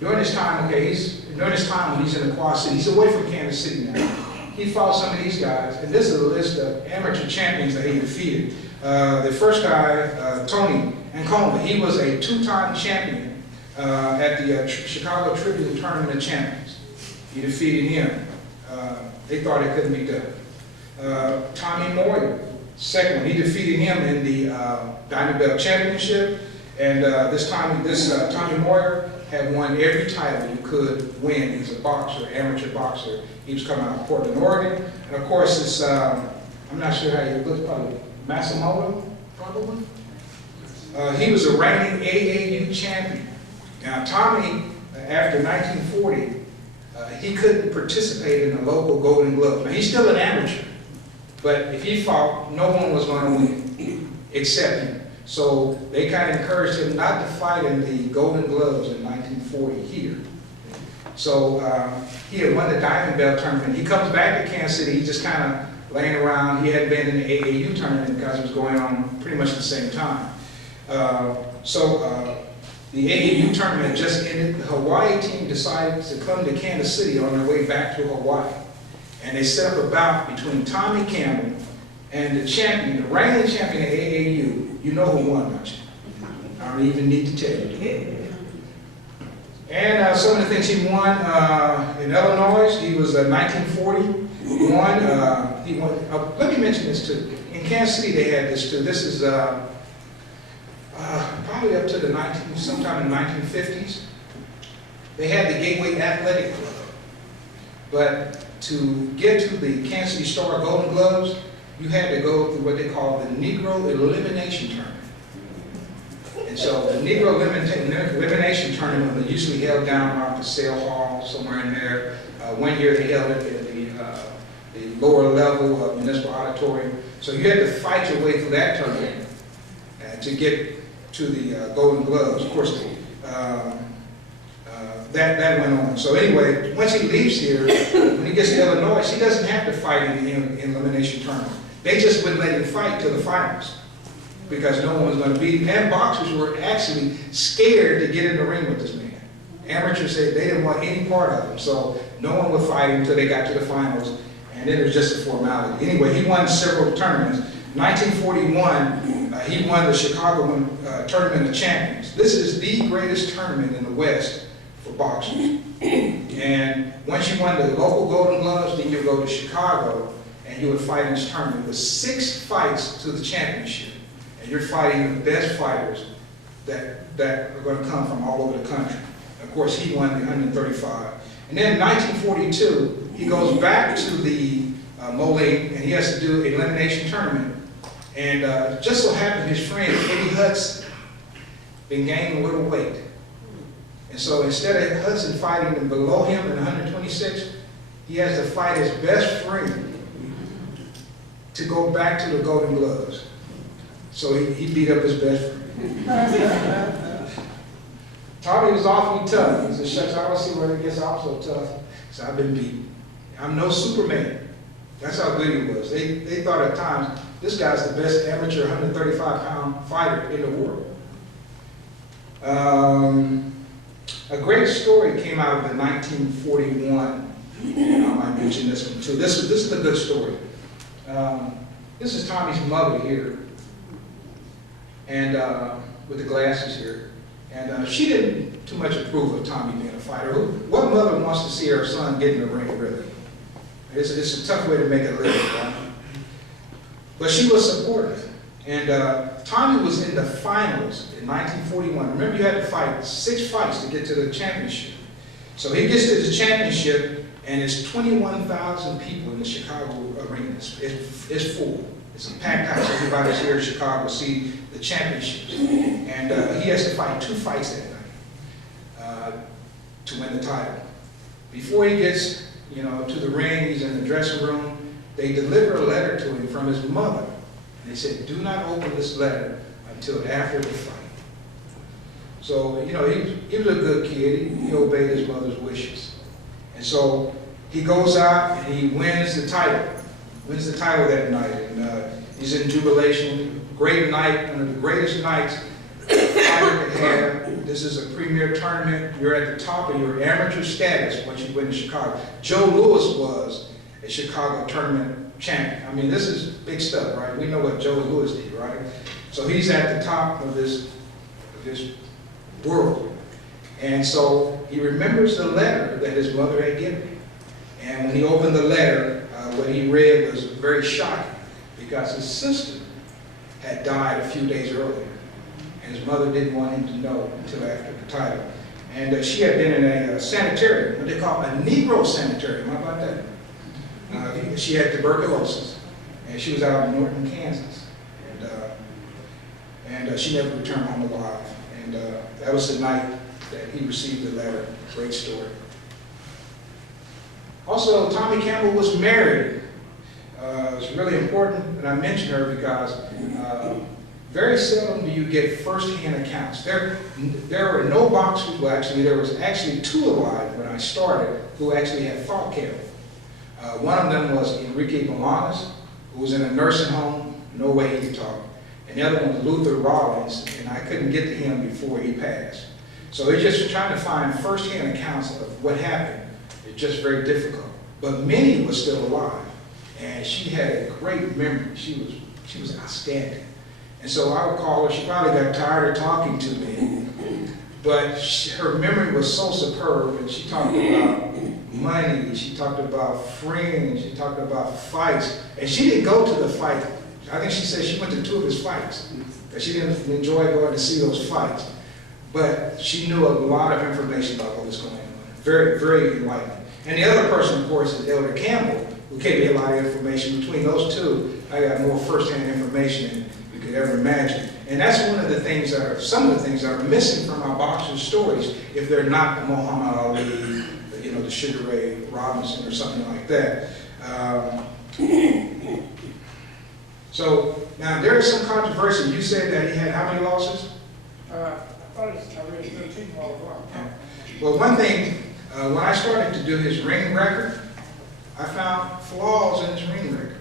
during this time, during this time when he's in the Quad Cities, he's away from Kansas City now. He fought some of these guys, and this is a list of amateur champions that he defeated. The first guy, Tony Ancona, he was a two-time champion at the Chicago Tribune Tournament of Champions. He defeated him. They thought it couldn't be done. Tommy Moyer, second one, he defeated him in the Diamond Bell Championship. And this Tommy Moyer had won every title you could win. He's a boxer, amateur boxer. He was coming out of Portland, Oregon. And of course, it's, I'm not sure how you look, probably Matsumoto, probably. He was a reigning AAU champion. Now, Tommy, after 1940, he couldn't participate in the local Golden Gloves. Now, he's still an amateur, but if he fought, no one was going to win except him. So they kind of encouraged him not to fight in the Golden Gloves in 1940 here. So he had won the Diamond Bell tournament. He comes back to Kansas City. He's just kind of laying around. He hadn't been in the AAU tournament because it was going on pretty much at the same time. The AAU tournament had just ended. The Hawaii team decided to come to Kansas City on their way back to Hawaii. And they set up a bout between Tommy Campbell and the champion, the reigning champion of AAU. You know who won, don't you? I don't even need to tell you. And some of the things he won in Illinois, he was 1940. He won. Let me mention this too. In Kansas City, they had this too. This is probably up to sometime in the 1950s. They had the Gateway Athletic Club, but to get to the Kansas City Star Golden Gloves, you had to go through what they call the Negro Elimination Tournament. And so the Negro Elimination Tournament was usually held down around the Sale Hall, somewhere in there. One year they held it at the lower level of Municipal Auditorium. So you had to fight your way through that tournament and to get to the Golden Gloves. Of course, that went on. So anyway, once he leaves here, when he gets to Illinois, he doesn't have to fight in the elimination tournament. They just wouldn't let him fight till the finals because no one was going to beat him. And boxers were actually scared to get in the ring with this man. Amateurs said they didn't want any part of him, so no one would fight him until they got to the finals, and then it was just a formality. Anyway, he won several tournaments. 1941, he won the Chicago Tournament of Champions. This is the greatest tournament in the West for boxers. And once you won the local Golden Gloves, then you go to Chicago and you would fight in this tournament with 6 fights to the championship. And you're fighting the best fighters that are going to come from all over the country. Of course, he won the 135. And then in 1942, he goes back to the Moline and he has to do an elimination tournament. And just so happened his friend, Eddie Hudson, been gaining a little weight. And so instead of Hudson fighting below him in 126, he has to fight his best friend to go back to the Golden Gloves. So he beat up his best friend. Tommy was awfully tough. He said, shucks, I don't see where it gets off so tough. So I've been beaten. I'm no Superman. That's how good he was. They thought at times, this guy's the best amateur 135-pound fighter in the world. A great story came out of the 1941, and I might mention this one too. This is a good story. This is Tommy's mother here, and with the glasses here. And she didn't too much approve of Tommy being a fighter. What mother wants to see her son get in the ring, really? It's a tough way to make a living, right? But she was supportive. And Tommy was in the finals in 1941. Remember, you had to fight 6 fights to get to the championship. So he gets to the championship, and it's 21,000 people in the Chicago arena. It's full. It's a packed house. Everybody's here in Chicago to see the championships. And he has to fight 2 fights that night to win the title. Before he gets, to the ring, he's in the dressing room. They deliver a letter to him from his mother. And they said, do not open this letter until after the fight. So, he was a good kid. He obeyed his mother's wishes. And so he goes out and he wins the title. Wins the title that night. And he's in jubilation. Great night, one of the greatest nights a fighter could have. This is a premier tournament. You're at the top of your amateur status once you win in Chicago. Joe Louis was a Chicago tournament champion. I mean, this is big stuff, right? We know what Joe Louis did, right? So he's at the top of this world. And so he remembers the letter that his mother had given him. And when he opened the letter, what he read was very shocking because his sister had died a few days earlier. And his mother didn't want him to know until after the title. And she had been in a sanitarium, what they call a Negro sanitarium. How about that? She had tuberculosis, and she was out in Norton, Kansas. And she never returned home alive. And that was the night that he received the letter. Great story. Also, Tommy Campbell was married. It's really important that I mention her because very seldom do you get first-hand accounts. There were no boxers, well actually there was actually 2 alive when I started who actually had fought Campbell. One of them was Enrique Bolanos, who was in a nursing home, no way he could talk. And the other one was Luther Rollins, and I couldn't get to him before he passed. So they're just trying to find first-hand accounts of what happened. It's just very difficult. But Minnie was still alive, and she had a great memory. She was outstanding. And so I would call her. She probably got tired of talking to me, but her memory was so superb, and she talked about money, she talked about friends, she talked about fights, and she didn't go to the fight. I think she said she went to 2 of his fights, because she didn't enjoy going to see those fights. But she knew a lot of information about what was going on. Very, very enlightening. And the other person, of course, is Elder Campbell, who gave me a lot of information. Between those 2, I got more first-hand information than you could ever imagine. And that's one of the things that are, some of the things that are missing from our boxers' stories if they're not the Muhammad Ali, the Sugar Ray Robinson or something like that. So Now, there is some controversy. You said that he had how many losses? I thought I read 13 while ago. Well, one thing, when I started to do his ring record, I found flaws in his ring record.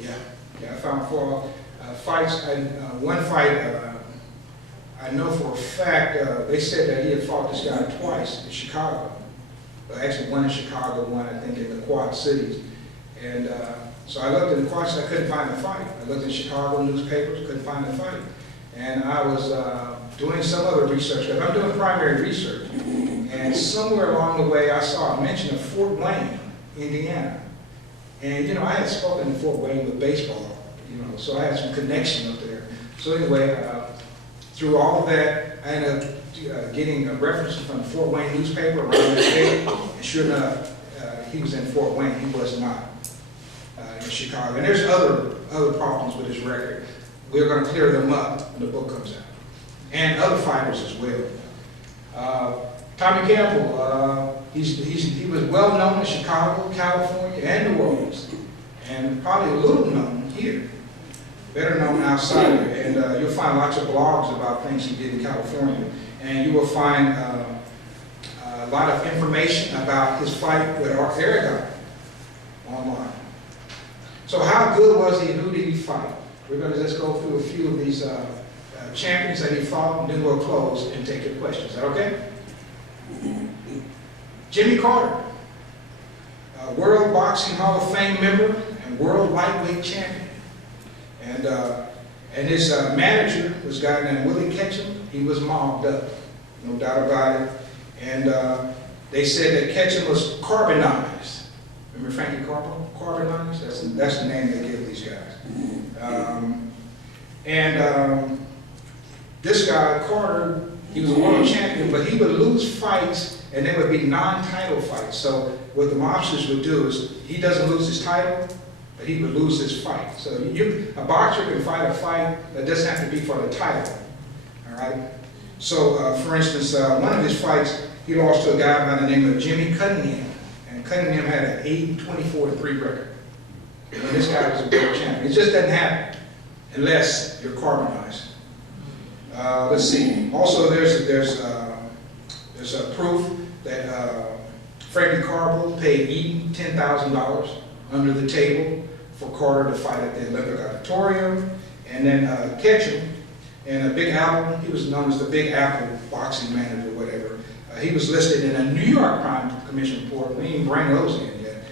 Yeah, I found flaws. Fights, one fight, I know for a fact, they said that he had fought this guy twice in Chicago. Actually, one in Chicago, one I think in the Quad Cities. And so I looked in the Quad Cities, I couldn't find the fight. I looked in Chicago newspapers, couldn't find the fight. And I was doing some other research, because I'm doing primary research. And somewhere along the way, I saw a mention of Fort Wayne, Indiana. And, you know, I had spoken to Fort Wayne with baseball, you know, so I had some connection up there. So anyway, through all of that, I ended up getting a reference from the Fort Wayne newspaper around that day. And sure enough, he was in Fort Wayne. He was not in Chicago. And there's other problems with his record. We're going to clear them up when the book comes out. And other fighters as well. Tommy Campbell, he was well known in Chicago, California, and New Orleans. And probably a little known here. Better known outside of it. And you'll find lots of blogs about things he did in California. And you will find a lot of information about his fight with Art Aragon online. So how good was he and who did he fight? We're going to just go through a few of these champions that he fought, and then we'll close and take your questions. Is that okay? Jimmy Carter, World Boxing Hall of Fame member and World Lightweight Champion. And his manager was a guy named Willie Ketchum. He was mobbed up, no doubt about it. And they said that Ketchum was carbonized. Remember Frankie Campbell? Carbonized? That's the name they give these guys. This guy, Carter, he was a world champion, but he would lose fights, and they would be non-title fights. So what the mobsters would do is, he doesn't lose his title, but he would lose his fight. So a boxer can fight a fight that doesn't have to be for the title, all right? So, for instance, one of his fights, he lost to a guy by the name of Jimmy Cunningham. And Cunningham had an 8-24-3 record. And this guy was a world champion. It just doesn't happen unless you're carbonized. Let's see. Also, there's a proof that Frankie Campbell paid Eaton $10,000 under the table for Carter to fight at the Olympic Auditorium. And then Ketchum and Big Apple, he was known as the Big Apple boxing manager or whatever. He was listed in a New York Crime Commission report. We didn't bring those in yet.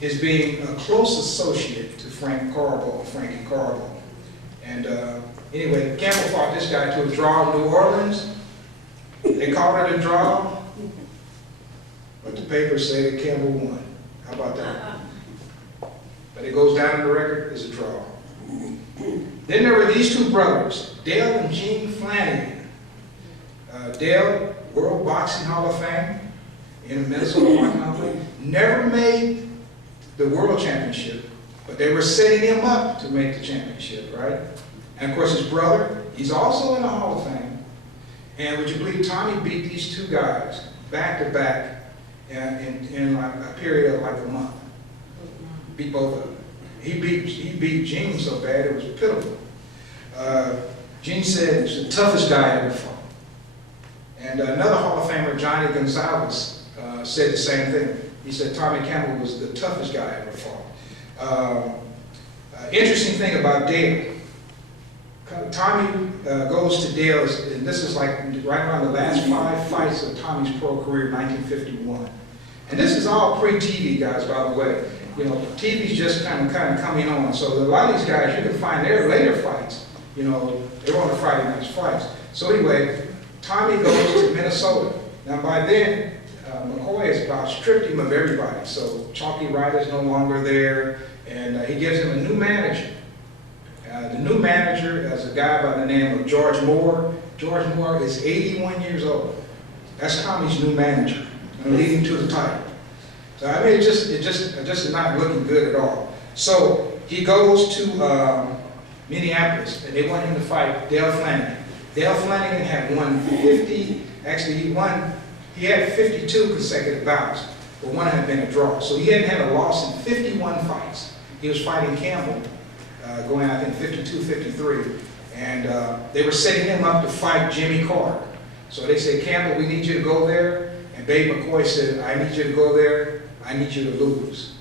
As being a close associate to Frankie Campbell. And anyway, Campbell fought this guy to a draw in New Orleans. They called it a draw, but the papers say that Campbell won. How about that? But it goes down in the record as a draw. Then there were these two brothers, Dale and Gene Flanagan. Dale, World Boxing Hall of Fame in Minnesota Boxing Hall of Fame, never made the World Championship, but they were setting him up to make the championship, right? And of course his brother, he's also in the Hall of Fame. And would you believe Tommy beat these two guys back to back in like a period of like a month? Beat both of them. He beat Gene so bad it was pitiful. Gene said he's the toughest guy I ever fought. And another Hall of Famer, Johnny Gonzalez, said the same thing. He said Tommy Campbell was the toughest guy I ever fought. Interesting thing about Dale. Tommy goes to Dale, and this is like right around the last 5 fights of Tommy's pro career in 1951. And this is all pre-TV, guys, by the way. You know, TV's just kind of coming on. So a lot of these guys, you can find their later fights. You know, they were on the Friday night fights. So anyway, Tommy goes to Minnesota. Now by then, McCoy has about stripped him of everybody. So Chalky Ryder's no longer there, and he gives him a new manager. The new manager is a guy by the name of George Moore. George Moore is 81 years old. That's Tommy's new manager, and leading to the title. So I mean, it just not looking good at all. So he goes to Minneapolis, and they want him to fight Dale Flanagan. Dale Flanagan had won 50. Actually, he had 52 consecutive bouts, but one had been a draw. So he hadn't had a loss in 51 fights. He was fighting Campbell, going, I think, 52, 53. And they were setting him up to fight Jimmy Carter. So they said, Campbell, we need you to go there. And Babe McCoy said, I need you to go there. I need you to lose.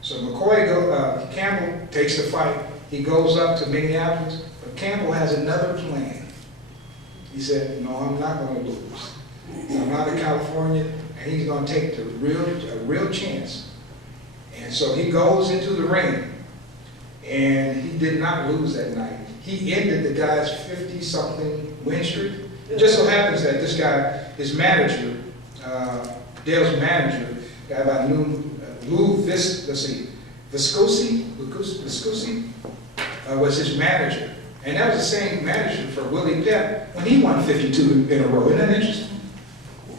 So Campbell takes the fight. He goes up to Minneapolis. But Campbell has another plan. He said, no, I'm not going to lose. I'm out of California, and he's going to take a real chance. And so he goes into the ring, and he did not lose that night. He ended the guy's 50-something win streak. It just so happens that this guy, his manager, Dale's manager, a guy by Lou Viscosi, was his manager. And that was the same manager for Willie Pep when he won 52 in a row. Isn't that interesting?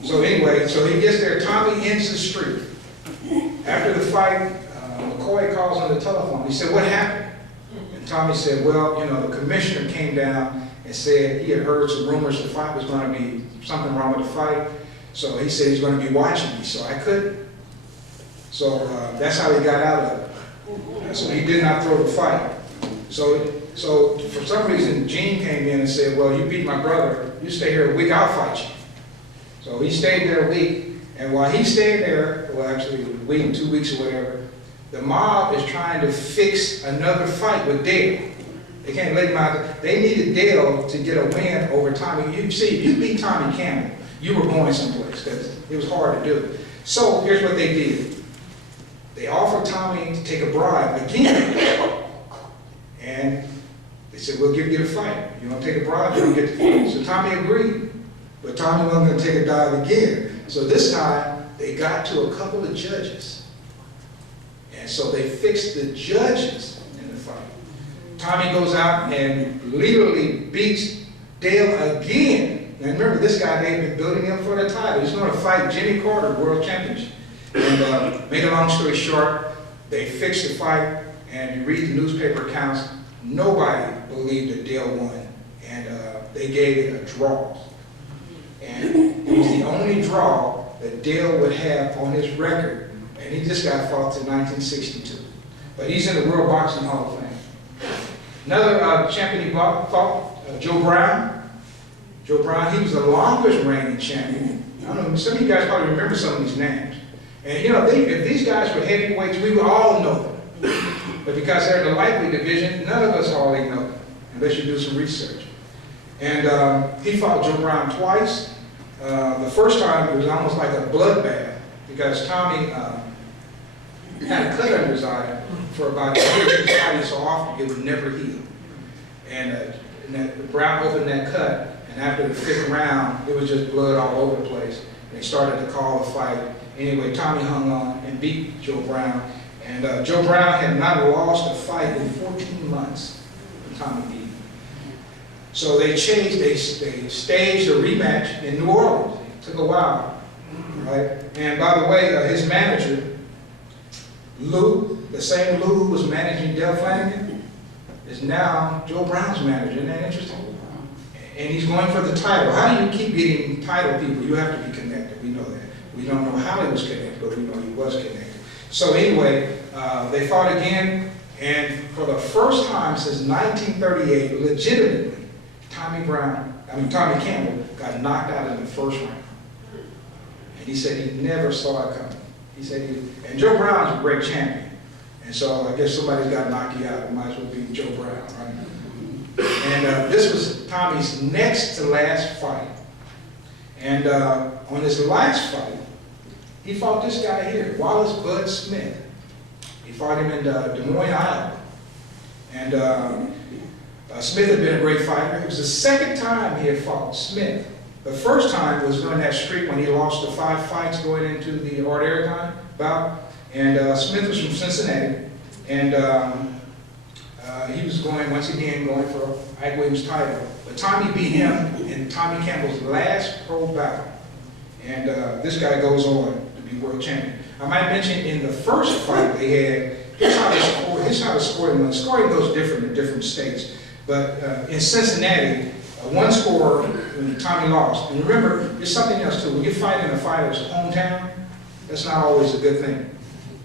So anyway, so he gets there. Tommy ends the streak. After the fight, McCoy calls on the telephone. He said, what happened? And Tommy said, well, you know, the commissioner came down and said he had heard some rumors the fight was going to be something wrong with the fight. So he said he's going to be watching me, so I couldn't. So that's how he got out of it. So he did not throw the fight. So for some reason, Gene came in and said, well, you beat my brother. You stay here a week, I'll fight you. So he stayed there a week. And while he stayed there, well, actually a week, 2 weeks or whatever, the mob is trying to fix another fight with Dale. They can't let him out. They needed Dale to get a win over Tommy. You see, if you beat Tommy Campbell, you were going someplace because it was hard to do. So here's what they did. They offered Tommy to take a bribe again. And they said, we'll give you the fight. You want to take a bribe, you don't get the fight. So Tommy agreed. But Tommy wasn't going to take a dive again. So this time, they got to a couple of judges. And so they fixed the judges in the fight. Tommy goes out and literally beats Dale again. Now remember, this guy, they've been building him for the title. He's going to fight Jimmy Carter, world championship. And make a long story short, they fixed the fight, and you read the newspaper accounts, nobody believed that Dale won. And they gave it a draw. And it was the only draw that Dale would have on his record. And this guy fought in 1962. But he's in the World Boxing Hall of Fame. Another champion he fought, Joe Brown. Joe Brown, he was the longest reigning champion. I don't know, some of you guys probably remember some of these names. And you know, if these guys were heavyweights, we would all know them. But because they're in the lightweight division, none of us hardly know them, unless you do some research. And he fought Joe Brown twice. The first time, it was almost like a bloodbath, because Tommy had a cut under his eye for about a year. He fighting so often, it would never heal. And Brown opened that cut, and after the 5th round, it was just blood all over the place. And they started to call the fight. Anyway, Tommy hung on and beat Joe Brown. And Joe Brown had not lost a fight in 14 months when Tommy beat him. So they staged a rematch in New Orleans. It took a while, right? And by the way, his manager, Lou, the same Lou who was managing Del Flanagan, is now Joe Brown's manager. Isn't that interesting? And he's going for the title. How do you keep getting title people? You have to be connected. We know that. We don't know how he was connected, but we know he was connected. So anyway, they fought again, and for the first time since 1938, legitimately, Tommy Campbell got knocked out in the first round. And he said he never saw it coming. He said and Joe Brown's a great champion. And so I guess somebody's got to knock you out. It might as well be Joe Brown, right? And this was Tommy's next to last fight. And on his last fight, he fought this guy here, Wallace Bud Smith. He fought him in Des Moines, Iowa. And Smith had been a great fighter. It was the second time he had fought Smith. The first time was during that streak when he lost the 5 fights going into the Art Aragon bout. And Smith was from Cincinnati. And he was once again going for Ike Williams' title. But Tommy beat him in Tommy Campbell's last pro bout. And this guy goes on to be world champion. I might mention in the first fight they had, here's how the scoring went. Scoring goes different in different states. But in Cincinnati, one score when Tommy lost. And remember, there's something else too. When you fight in a fighter's hometown, that's not always a good thing.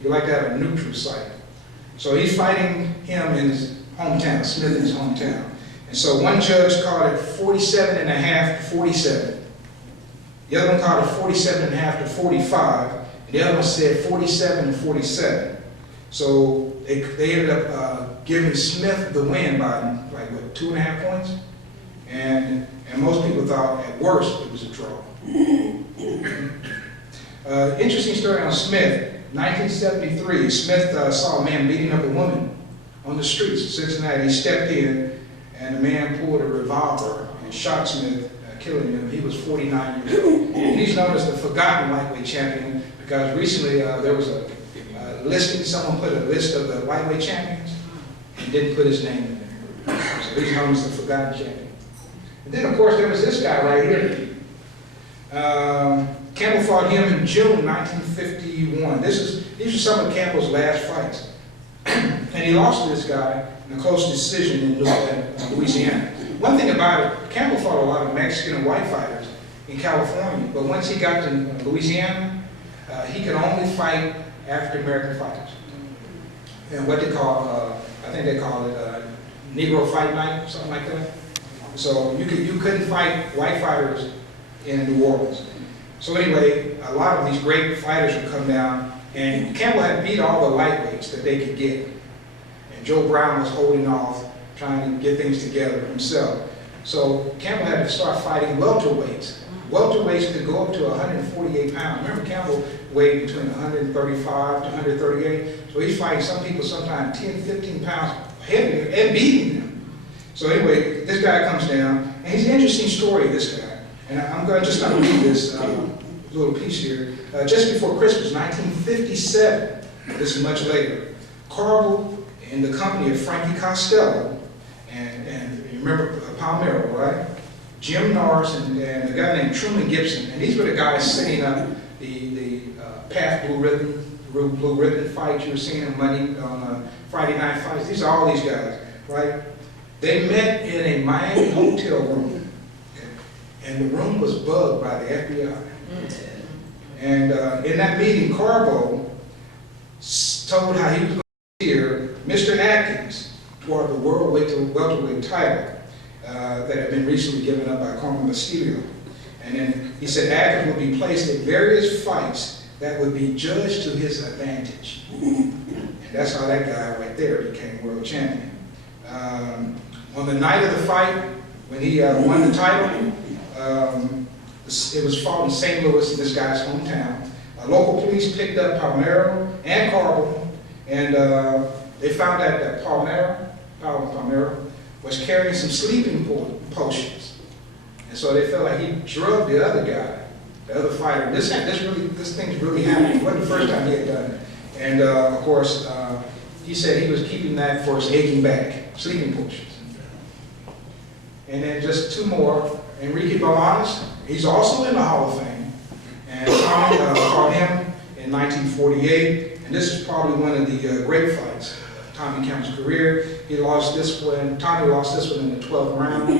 You like to have a neutral site. So he's fighting him in his hometown, Smith in his hometown. And so one judge called it 47 and a half to 47. The other one called it 47 and a half to 45. And the other one said 47 and 47. So they ended up giving Smith the win by like what, 2.5 points? And most people thought at worst it was a draw. Interesting story on Smith. 1973, Smith saw a man beating up a woman on the streets of Cincinnati. He stepped in, and the man pulled a revolver and shot Smith, killing him. He was 49 years old. And he's known as the forgotten lightweight champion because recently there was a listing. Someone put a list of the lightweight champions and didn't put his name in there. So he's known as the forgotten champion. And then, of course, there was this guy right here. Campbell fought him in June 1951. These are some of Campbell's last fights. And he lost to this guy in a close decision in Louisiana. One thing about it, Campbell fought a lot of Mexican and white fighters in California, but once he got to Louisiana, he could only fight African-American fighters. And what they call, I think they call it Negro Fight Night, something like that. So you couldn't fight white fighters in New Orleans. So anyway, a lot of these great fighters would come down, and Campbell had beat all the lightweights that they could get. And Joe Brown was holding off, trying to get things together himself. So Campbell had to start fighting welterweights. Welterweights could go up to 148 pounds. Remember, Campbell weighed between 135 to 138. So he's fighting some people sometimes 10, 15 pounds heavier and beating them. So anyway, this guy comes down, and he's an interesting story, this guy. And I'm just going to read this little piece here. Just before Christmas, 1957, this is much later, Campbell, in the company of Frankie Costello, and you remember Palmero, right? Jim Norris and a guy named Truman Gibson, and these were the guys setting up the Path Blue Ribbon fight you were seeing on Monday on Friday Night Fights. These are all these guys, right? They met in a Miami hotel room, okay? And the room was bugged by the FBI. And in that meeting, Carbo told how he was going to steer Mr. Atkins toward the world welterweight title that had been recently given up by Carmen Bastillo. And then he said Atkins would be placed in various fights that would be judged to his advantage. And that's how that guy right there became world champion. On the night of the fight, when he won the title, it was fought in St. Louis, this guy's hometown. Local police picked up Palmero and Carbo, and they found out that Palmero was carrying some sleeping potions. And so they felt like he drugged the other guy, the other fighter. This thing's really happening. It wasn't the first time he had done it. And of course, he said he was keeping that for his aching back, sleeping potions. And then just two more. Enrique Balanes, he's also in the Hall of Fame. And Tommy fought him in 1948. And this is probably one of the great fights of Tommy Campbell's career. He lost this one. Tommy lost this one in the 12th round.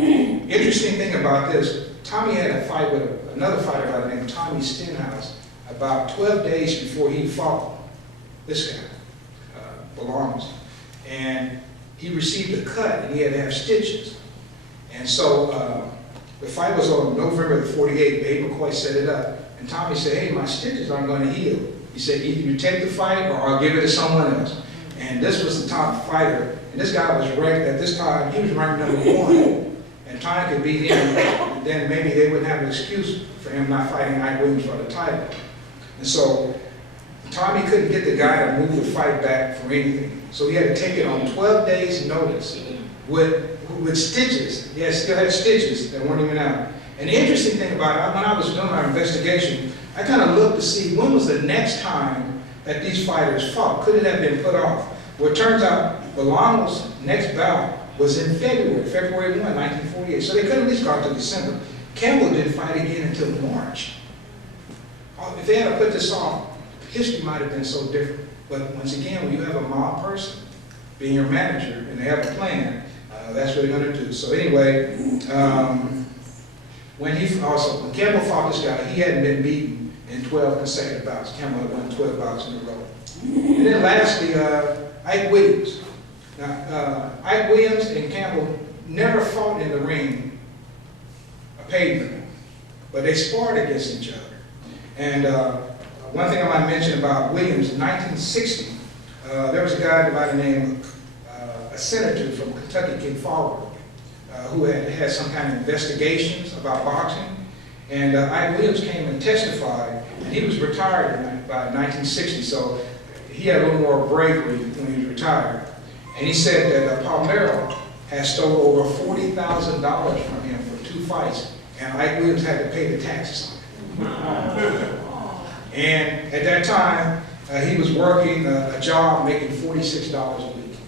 Interesting thing about this, Tommy had a fight with another fighter by the name of Tommy Stenhouse about 12 days before he fought this guy, Balanes. And he received a cut, and he had to have stitches. And so the fight was on November the 48th. Babe McCoy set it up. And Tommy said, hey, my stitches aren't going to heal. He said, either you take the fight or I'll give it to someone else. And this was the top fighter. And this guy was ranked, at this time, he was ranked #1. And Tommy could beat him. Then maybe they wouldn't have an excuse for him not fighting Ike Williams for the title. And so Tommy couldn't get the guy to move the fight back for anything. So he had to take it on 12 days' notice with stitches. He still had stitches that weren't even out. And the interesting thing about it, when I was doing my investigation, I kind of looked to see when was the next time that these fighters fought. Could it have been put off? Well, it turns out Balanes' next bout was in February 1, 1948. So they could at least go to December. Campbell didn't fight again until March. If they had to put this off, history might have been so different. But once again, when you have a mob person being your manager and they have a plan, that's what they're going to do. So anyway, when Campbell fought this guy, he hadn't been beaten in 12 consecutive bouts. Campbell had won 12 bouts in a row. And then lastly, Ike Williams. Now, Ike Williams and Campbell never fought in the ring, a pavement, but they sparred against each other. And one thing I might mention about Williams, in 1960, there was a guy by the name of a senator from Kentucky, King Fowler, who had some kind of investigations about boxing. And Ike Williams came and testified, and he was retired by 1960, so he had a little more bravery when he was retired. And he said that Palmero had stole over $40,000 from him for 2 fights, and Ike Williams had to pay the taxes on it. And at that time, he was working a job making $46 a week.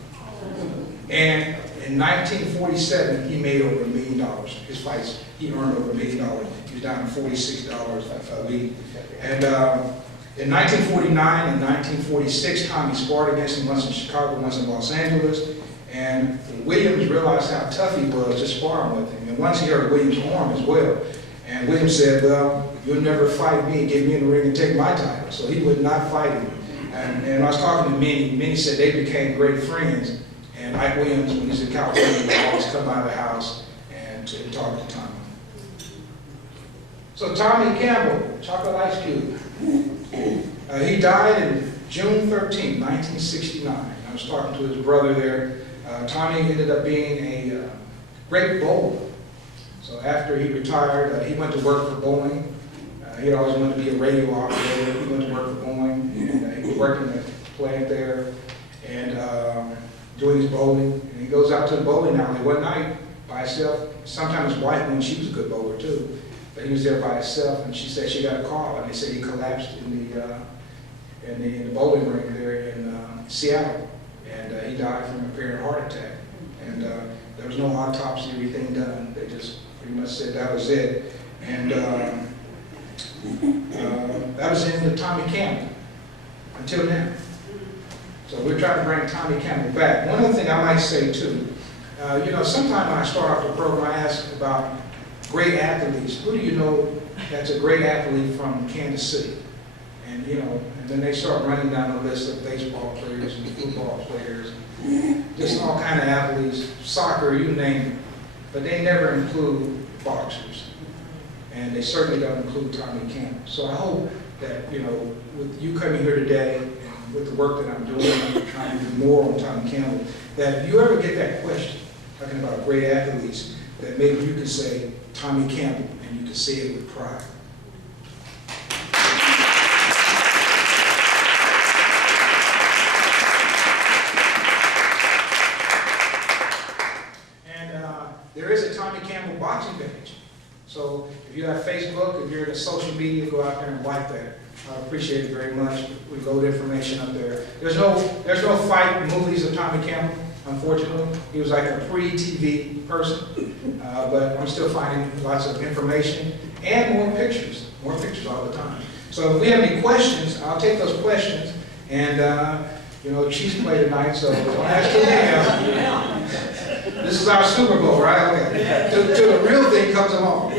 And in 1947, he made over $1 million. His fights, he earned over $1 million. He was down to $46 a week. And in 1949 and 1946, Tommy sparred against him, once in Chicago, once in Los Angeles. And Williams realized how tough he was just sparring with him. And once he heard Williams' arm as well. And Williams said, well, you'll never fight me, get me in the ring and take my title. So he would not fight him. And I was talking to many said they became great friends. And Ike Williams, when he's in California, would always come out of the house and talk to Tommy. So Tommy Campbell, Chocolate Ice Cube. He died in June 13, 1969. I was talking to his brother there. Tommy ended up being a great bowler. So after he retired, he went to work for Boeing. He always wanted to be a radio operator. He went to work for Boeing, and he was working at the plant there and doing his bowling. And he goes out to the bowling alley one night by himself. Sometimes his wife, when she was a good bowler too, but he was there by himself, and she said she got a call, and they said he collapsed in the bowling ring there in Seattle, and he died from apparent heart attack. And there was no autopsy or anything done. They just pretty much said that was it. And that was the end of Tommy Campbell until now. So we're trying to bring Tommy Campbell back. One other thing I might say too, sometimes when I start off the program, I ask about great athletes. Who do you know that's a great athlete from Kansas City? And and then they start running down the list of baseball players and football players, just all kind of athletes, soccer, you name it. But they never include boxers. And they certainly don't include Tommy Campbell. So I hope that, with you coming here today and with the work that I'm doing, I'm trying to do more on Tommy Campbell, that if you ever get that question, talking about great athletes, that maybe you can say Tommy Campbell, and you can say it with pride. And there is a Tommy Campbell boxing page. So if you have Facebook, if you're in the social media, go out there and like that. I appreciate it very much. We load information up there. There's no fight movies of Tommy Campbell, unfortunately. He was like a pre-TV person, but I'm still finding lots of information and more pictures all the time. So if we have any questions, I'll take those questions. And Chiefs play tonight, so don't ask too many else. This is our Super Bowl, right? Okay. Till the real thing comes along.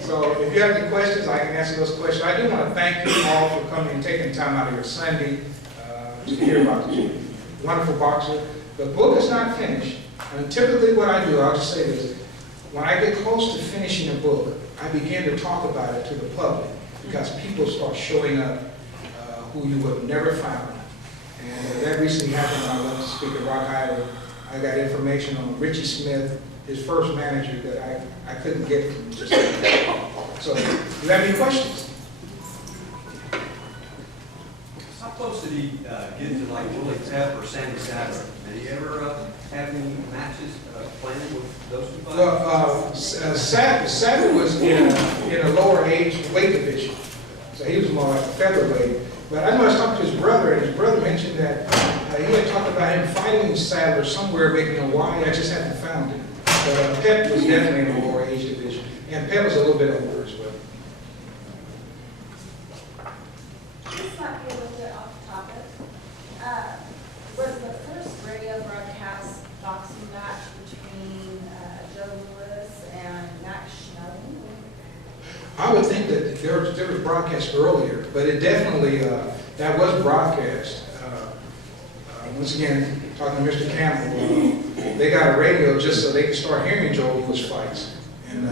So if you have any questions, I can answer those questions. I do want to thank you all for coming and taking time out of your Sunday to hear about this wonderful boxer. The book is not finished. And typically what I do, I'll just say this, when I get close to finishing a book, I begin to talk about it to the public because people start showing up who you would have never found. And that recently happened when I went to speak at Rock Island. I got information on Richie Smith, his first manager, that I couldn't get from just So, do you have any questions? How close did he get to like Willie Pep or Sammy Sadler? Did he ever have any matches planned with those two fighters? Well, Sadler was in a lower age weight division, so he was more like a featherweight. But I know I was talking to his brother, and his brother mentioned that he had talked about him fighting Sadler somewhere back in Hawaii. I just haven't found it. But Pep was definitely in a lower age division, and Pep was a little bit older as well. This might be a little bit off topic. Was the first radio broadcast boxing match between Joe Louis and Max Schnelling? I would think that there was broadcast earlier, but it definitely, that was broadcast. once again, talking to Mr. Campbell, they got a radio just so they could start hearing Joe Louis fights. And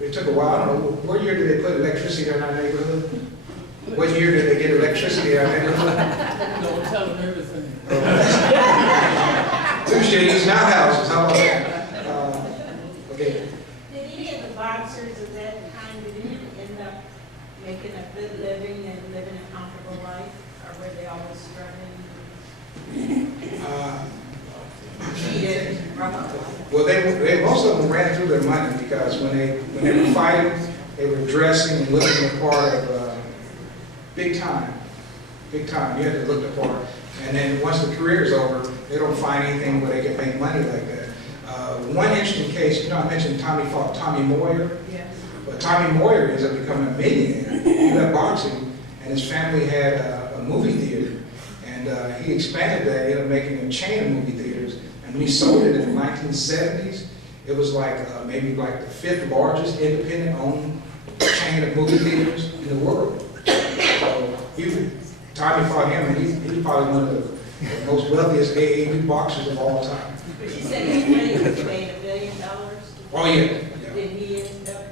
it took a while. I don't know, what year did they put electricity in our neighborhood? What year did they get electricity in our neighborhood? Don't tell them everything. Tuesday, using our houses, how about that? Okay. Did any of the boxers of that time, did any end up making a good living and living a comfortable life? Or were they always struggling? Cheated? Well, they most of them ran through their money because when they were fighting, they were dressing and looking the part of big time. Big time. You had to look the part. And then once the career is over, they don't find anything where they can make money like that. One interesting case, you know, I mentioned Tommy fought Tommy Moyer. Yes. But Tommy Moyer ends up becoming a millionaire. He left boxing, and his family had a movie theater. And he expanded that, ended up making a chain of movie theaters. And when he sold it in the 1970s, it was like maybe like the 5th largest independent owned chain of movie theaters in the world. So Tommy fought him, and he's probably one of the most wealthiest AAU boxers of all time. But you said his money was made $1 billion? Oh yeah. Yeah. Did he end up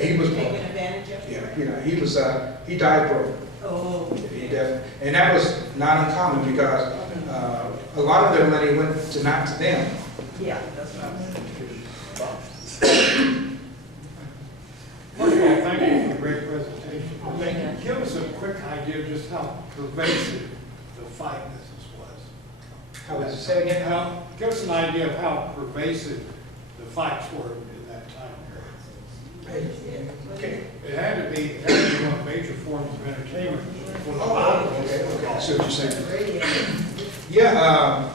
He was taking advantage of it? Yeah, you know, he died broke. Oh. He definitely, and that was not uncommon because a lot of their money went to not to them. Yeah, that's what I was. First of all, thank you for the great presentation. Give us a quick idea of just how pervasive the fight business was. How was it? Say again? Give us an idea of how pervasive the fights were in that time period. Okay. It had to be one of the major forms of entertainment for the Oh, okay. I see what you're saying. Yeah,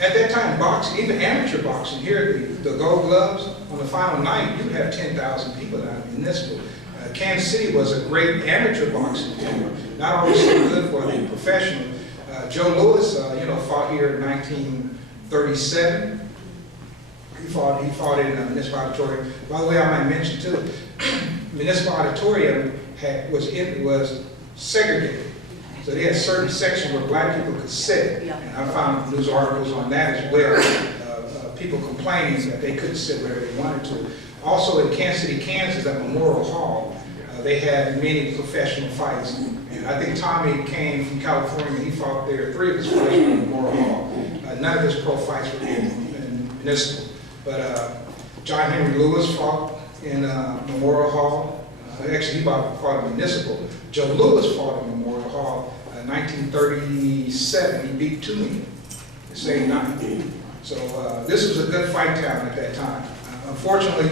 at that time, boxing, even amateur boxing, here at the Gold Gloves, on the final night, you'd have 10,000 people down in municipal. Kansas City was a great amateur boxing town, not always so good for the professional. Joe Louis, fought here in 1937. He fought in a municipal auditorium. By the way, I might mention too, municipal auditorium was segregated. So they had a certain section where black people could sit. And I found news articles on that as well. People complaining that they couldn't sit wherever they wanted to. Also in Kansas City, Kansas, at Memorial Hall, they had many professional fights. And I think Tommy came from California. He fought there. 3 of his fights were in Memorial Hall. None of his pro fights were in municipal. But John Henry Lewis fought in Memorial Hall. Actually, he fought in municipal. Joe Louis fought in Memorial Hall in 1937. He beat Toomey the same night. So this was a good fight town at that time. Unfortunately,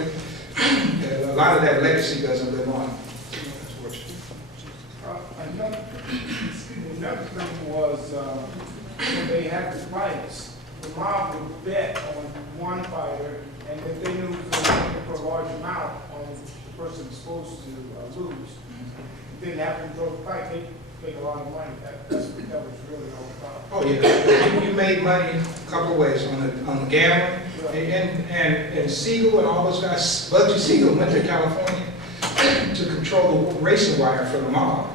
a lot of that legacy doesn't live on. Another thing was when they had the fights, the mob would bet on one fighter, and if they knew they were for a large amount on the person supposed to lose, didn't happen to throw the fight, they make a lot of money. That was really all about. Oh yeah, you made money a couple of ways on the gambling, and Siegel and all those guys. Bugsy Siegel went to California to control the racing wire for the mob.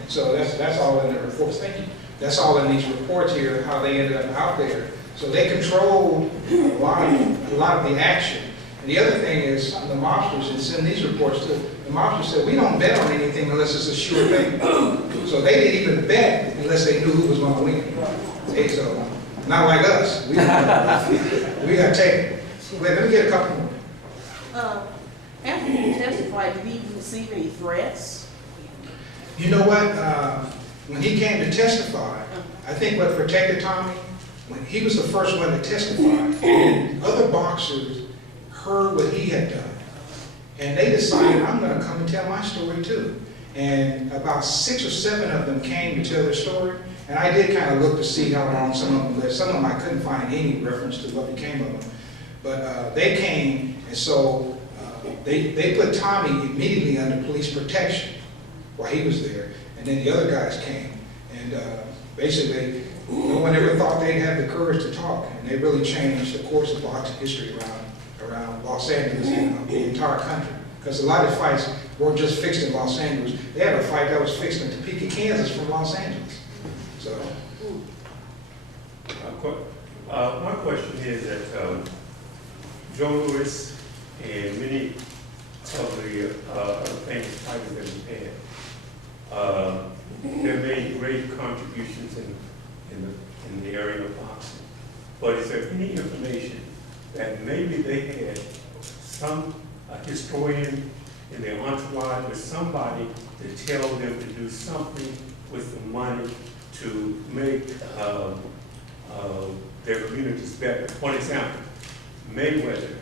And so that's all in the reports. Thank you. That's all in these reports here, how they ended up out there. So they controlled a lot of the action. And the other thing is, the mobsters, it's in these reports too, the mobsters said, we don't bet on anything unless it's a sure thing. So they didn't even bet unless they knew who was going to win. Okay, so, not like us. We got to take it. Wait, let me get a couple more. After you testified, did he receive any threats? You know what? When he came to testify, I think what protected Tommy, when he was the first one to testify, and other boxers heard what he had done. And they decided, I'm going to come and tell my story too. And about 6 or 7 of them came to tell their story. And I did kind of look to see how long some of them lived. Some of them I couldn't find any reference to what became of them. But they came, and so they put Tommy immediately under police protection while he was there. And then the other guys came. And basically, no one ever thought they'd have the courage to talk. And they really changed the course of boxing history around Los Angeles and the entire country. Because a lot of fights weren't just fixed in Los Angeles. They had a fight that was fixed in Topeka, Kansas from Los Angeles. So, My question is that Joe Louis and many of the other famous fighters that we had, they made great contributions in the area of boxing. But is there any information that maybe they had some historian in their entourage or somebody to tell them to do something with the money to make their communities better? For example, Mayweather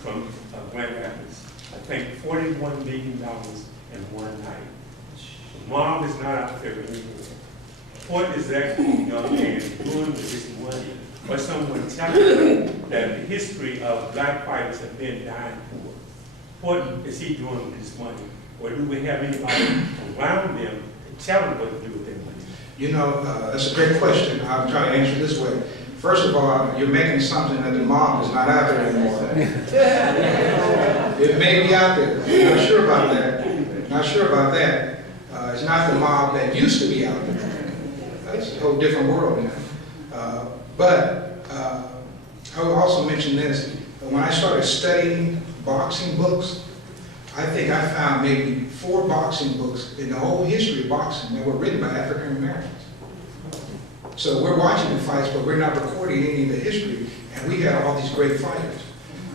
from Grand Rapids, I think $41 million in one night. The mob is not out there anymore. What is that young man doing with his money? Or someone telling him that the history of black fighters have been dying poor? What is he doing with his money? Or do we have anybody around them to tell them what to do with their money? you know, that's a great question. I'll try to answer this way. First of all, you're making assumption that the mob is not out there anymore. It may be out there. I'm not sure about that. Not sure about that. It's not the mob that used to be out there. That's a whole different world now. But I will also mention this. When I started studying boxing books, I think I found maybe 4 boxing books in the whole history of boxing that were written by African Americans. So we're watching the fights, but we're not recording any of the history, and we had all these great fighters.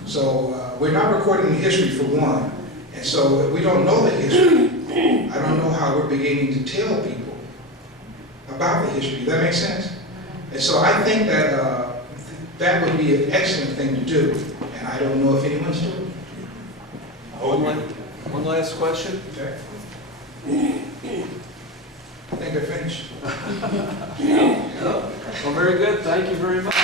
So we're not recording the history for one, and so we don't know the history. I don't know how we're beginning to tell people about the history. Does that make sense? And so I think that that would be an excellent thing to do, and I don't know if anyone's doing it. One last question. Okay. I think I finished. Well, very good. Thank you very much.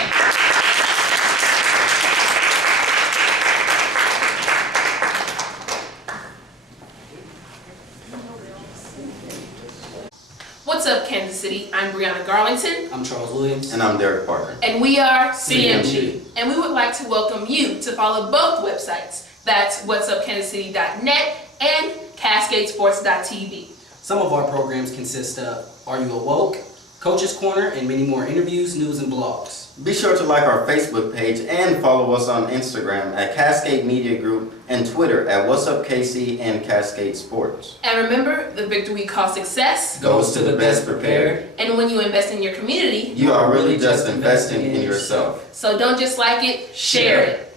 What's up, Kansas City? I'm Brianna Garlington. I'm Charles Williams. And I'm Derek Parker. And we are CMG. CMG. And we would like to welcome you to follow both websites. That's whatsupkansascity.net and cascadesports.tv. Some of our programs consist of Are You Awoke?, Coach's Corner, and many more interviews, news, and blogs. Be sure to like our Facebook page and follow us on Instagram at Cascade Media Group and Twitter at What's Up KC and Cascade Sports. And remember, the victory we call success Goes to the best prepared. And when you invest in your community, You are really just investing in yourself. So don't just like it, share it.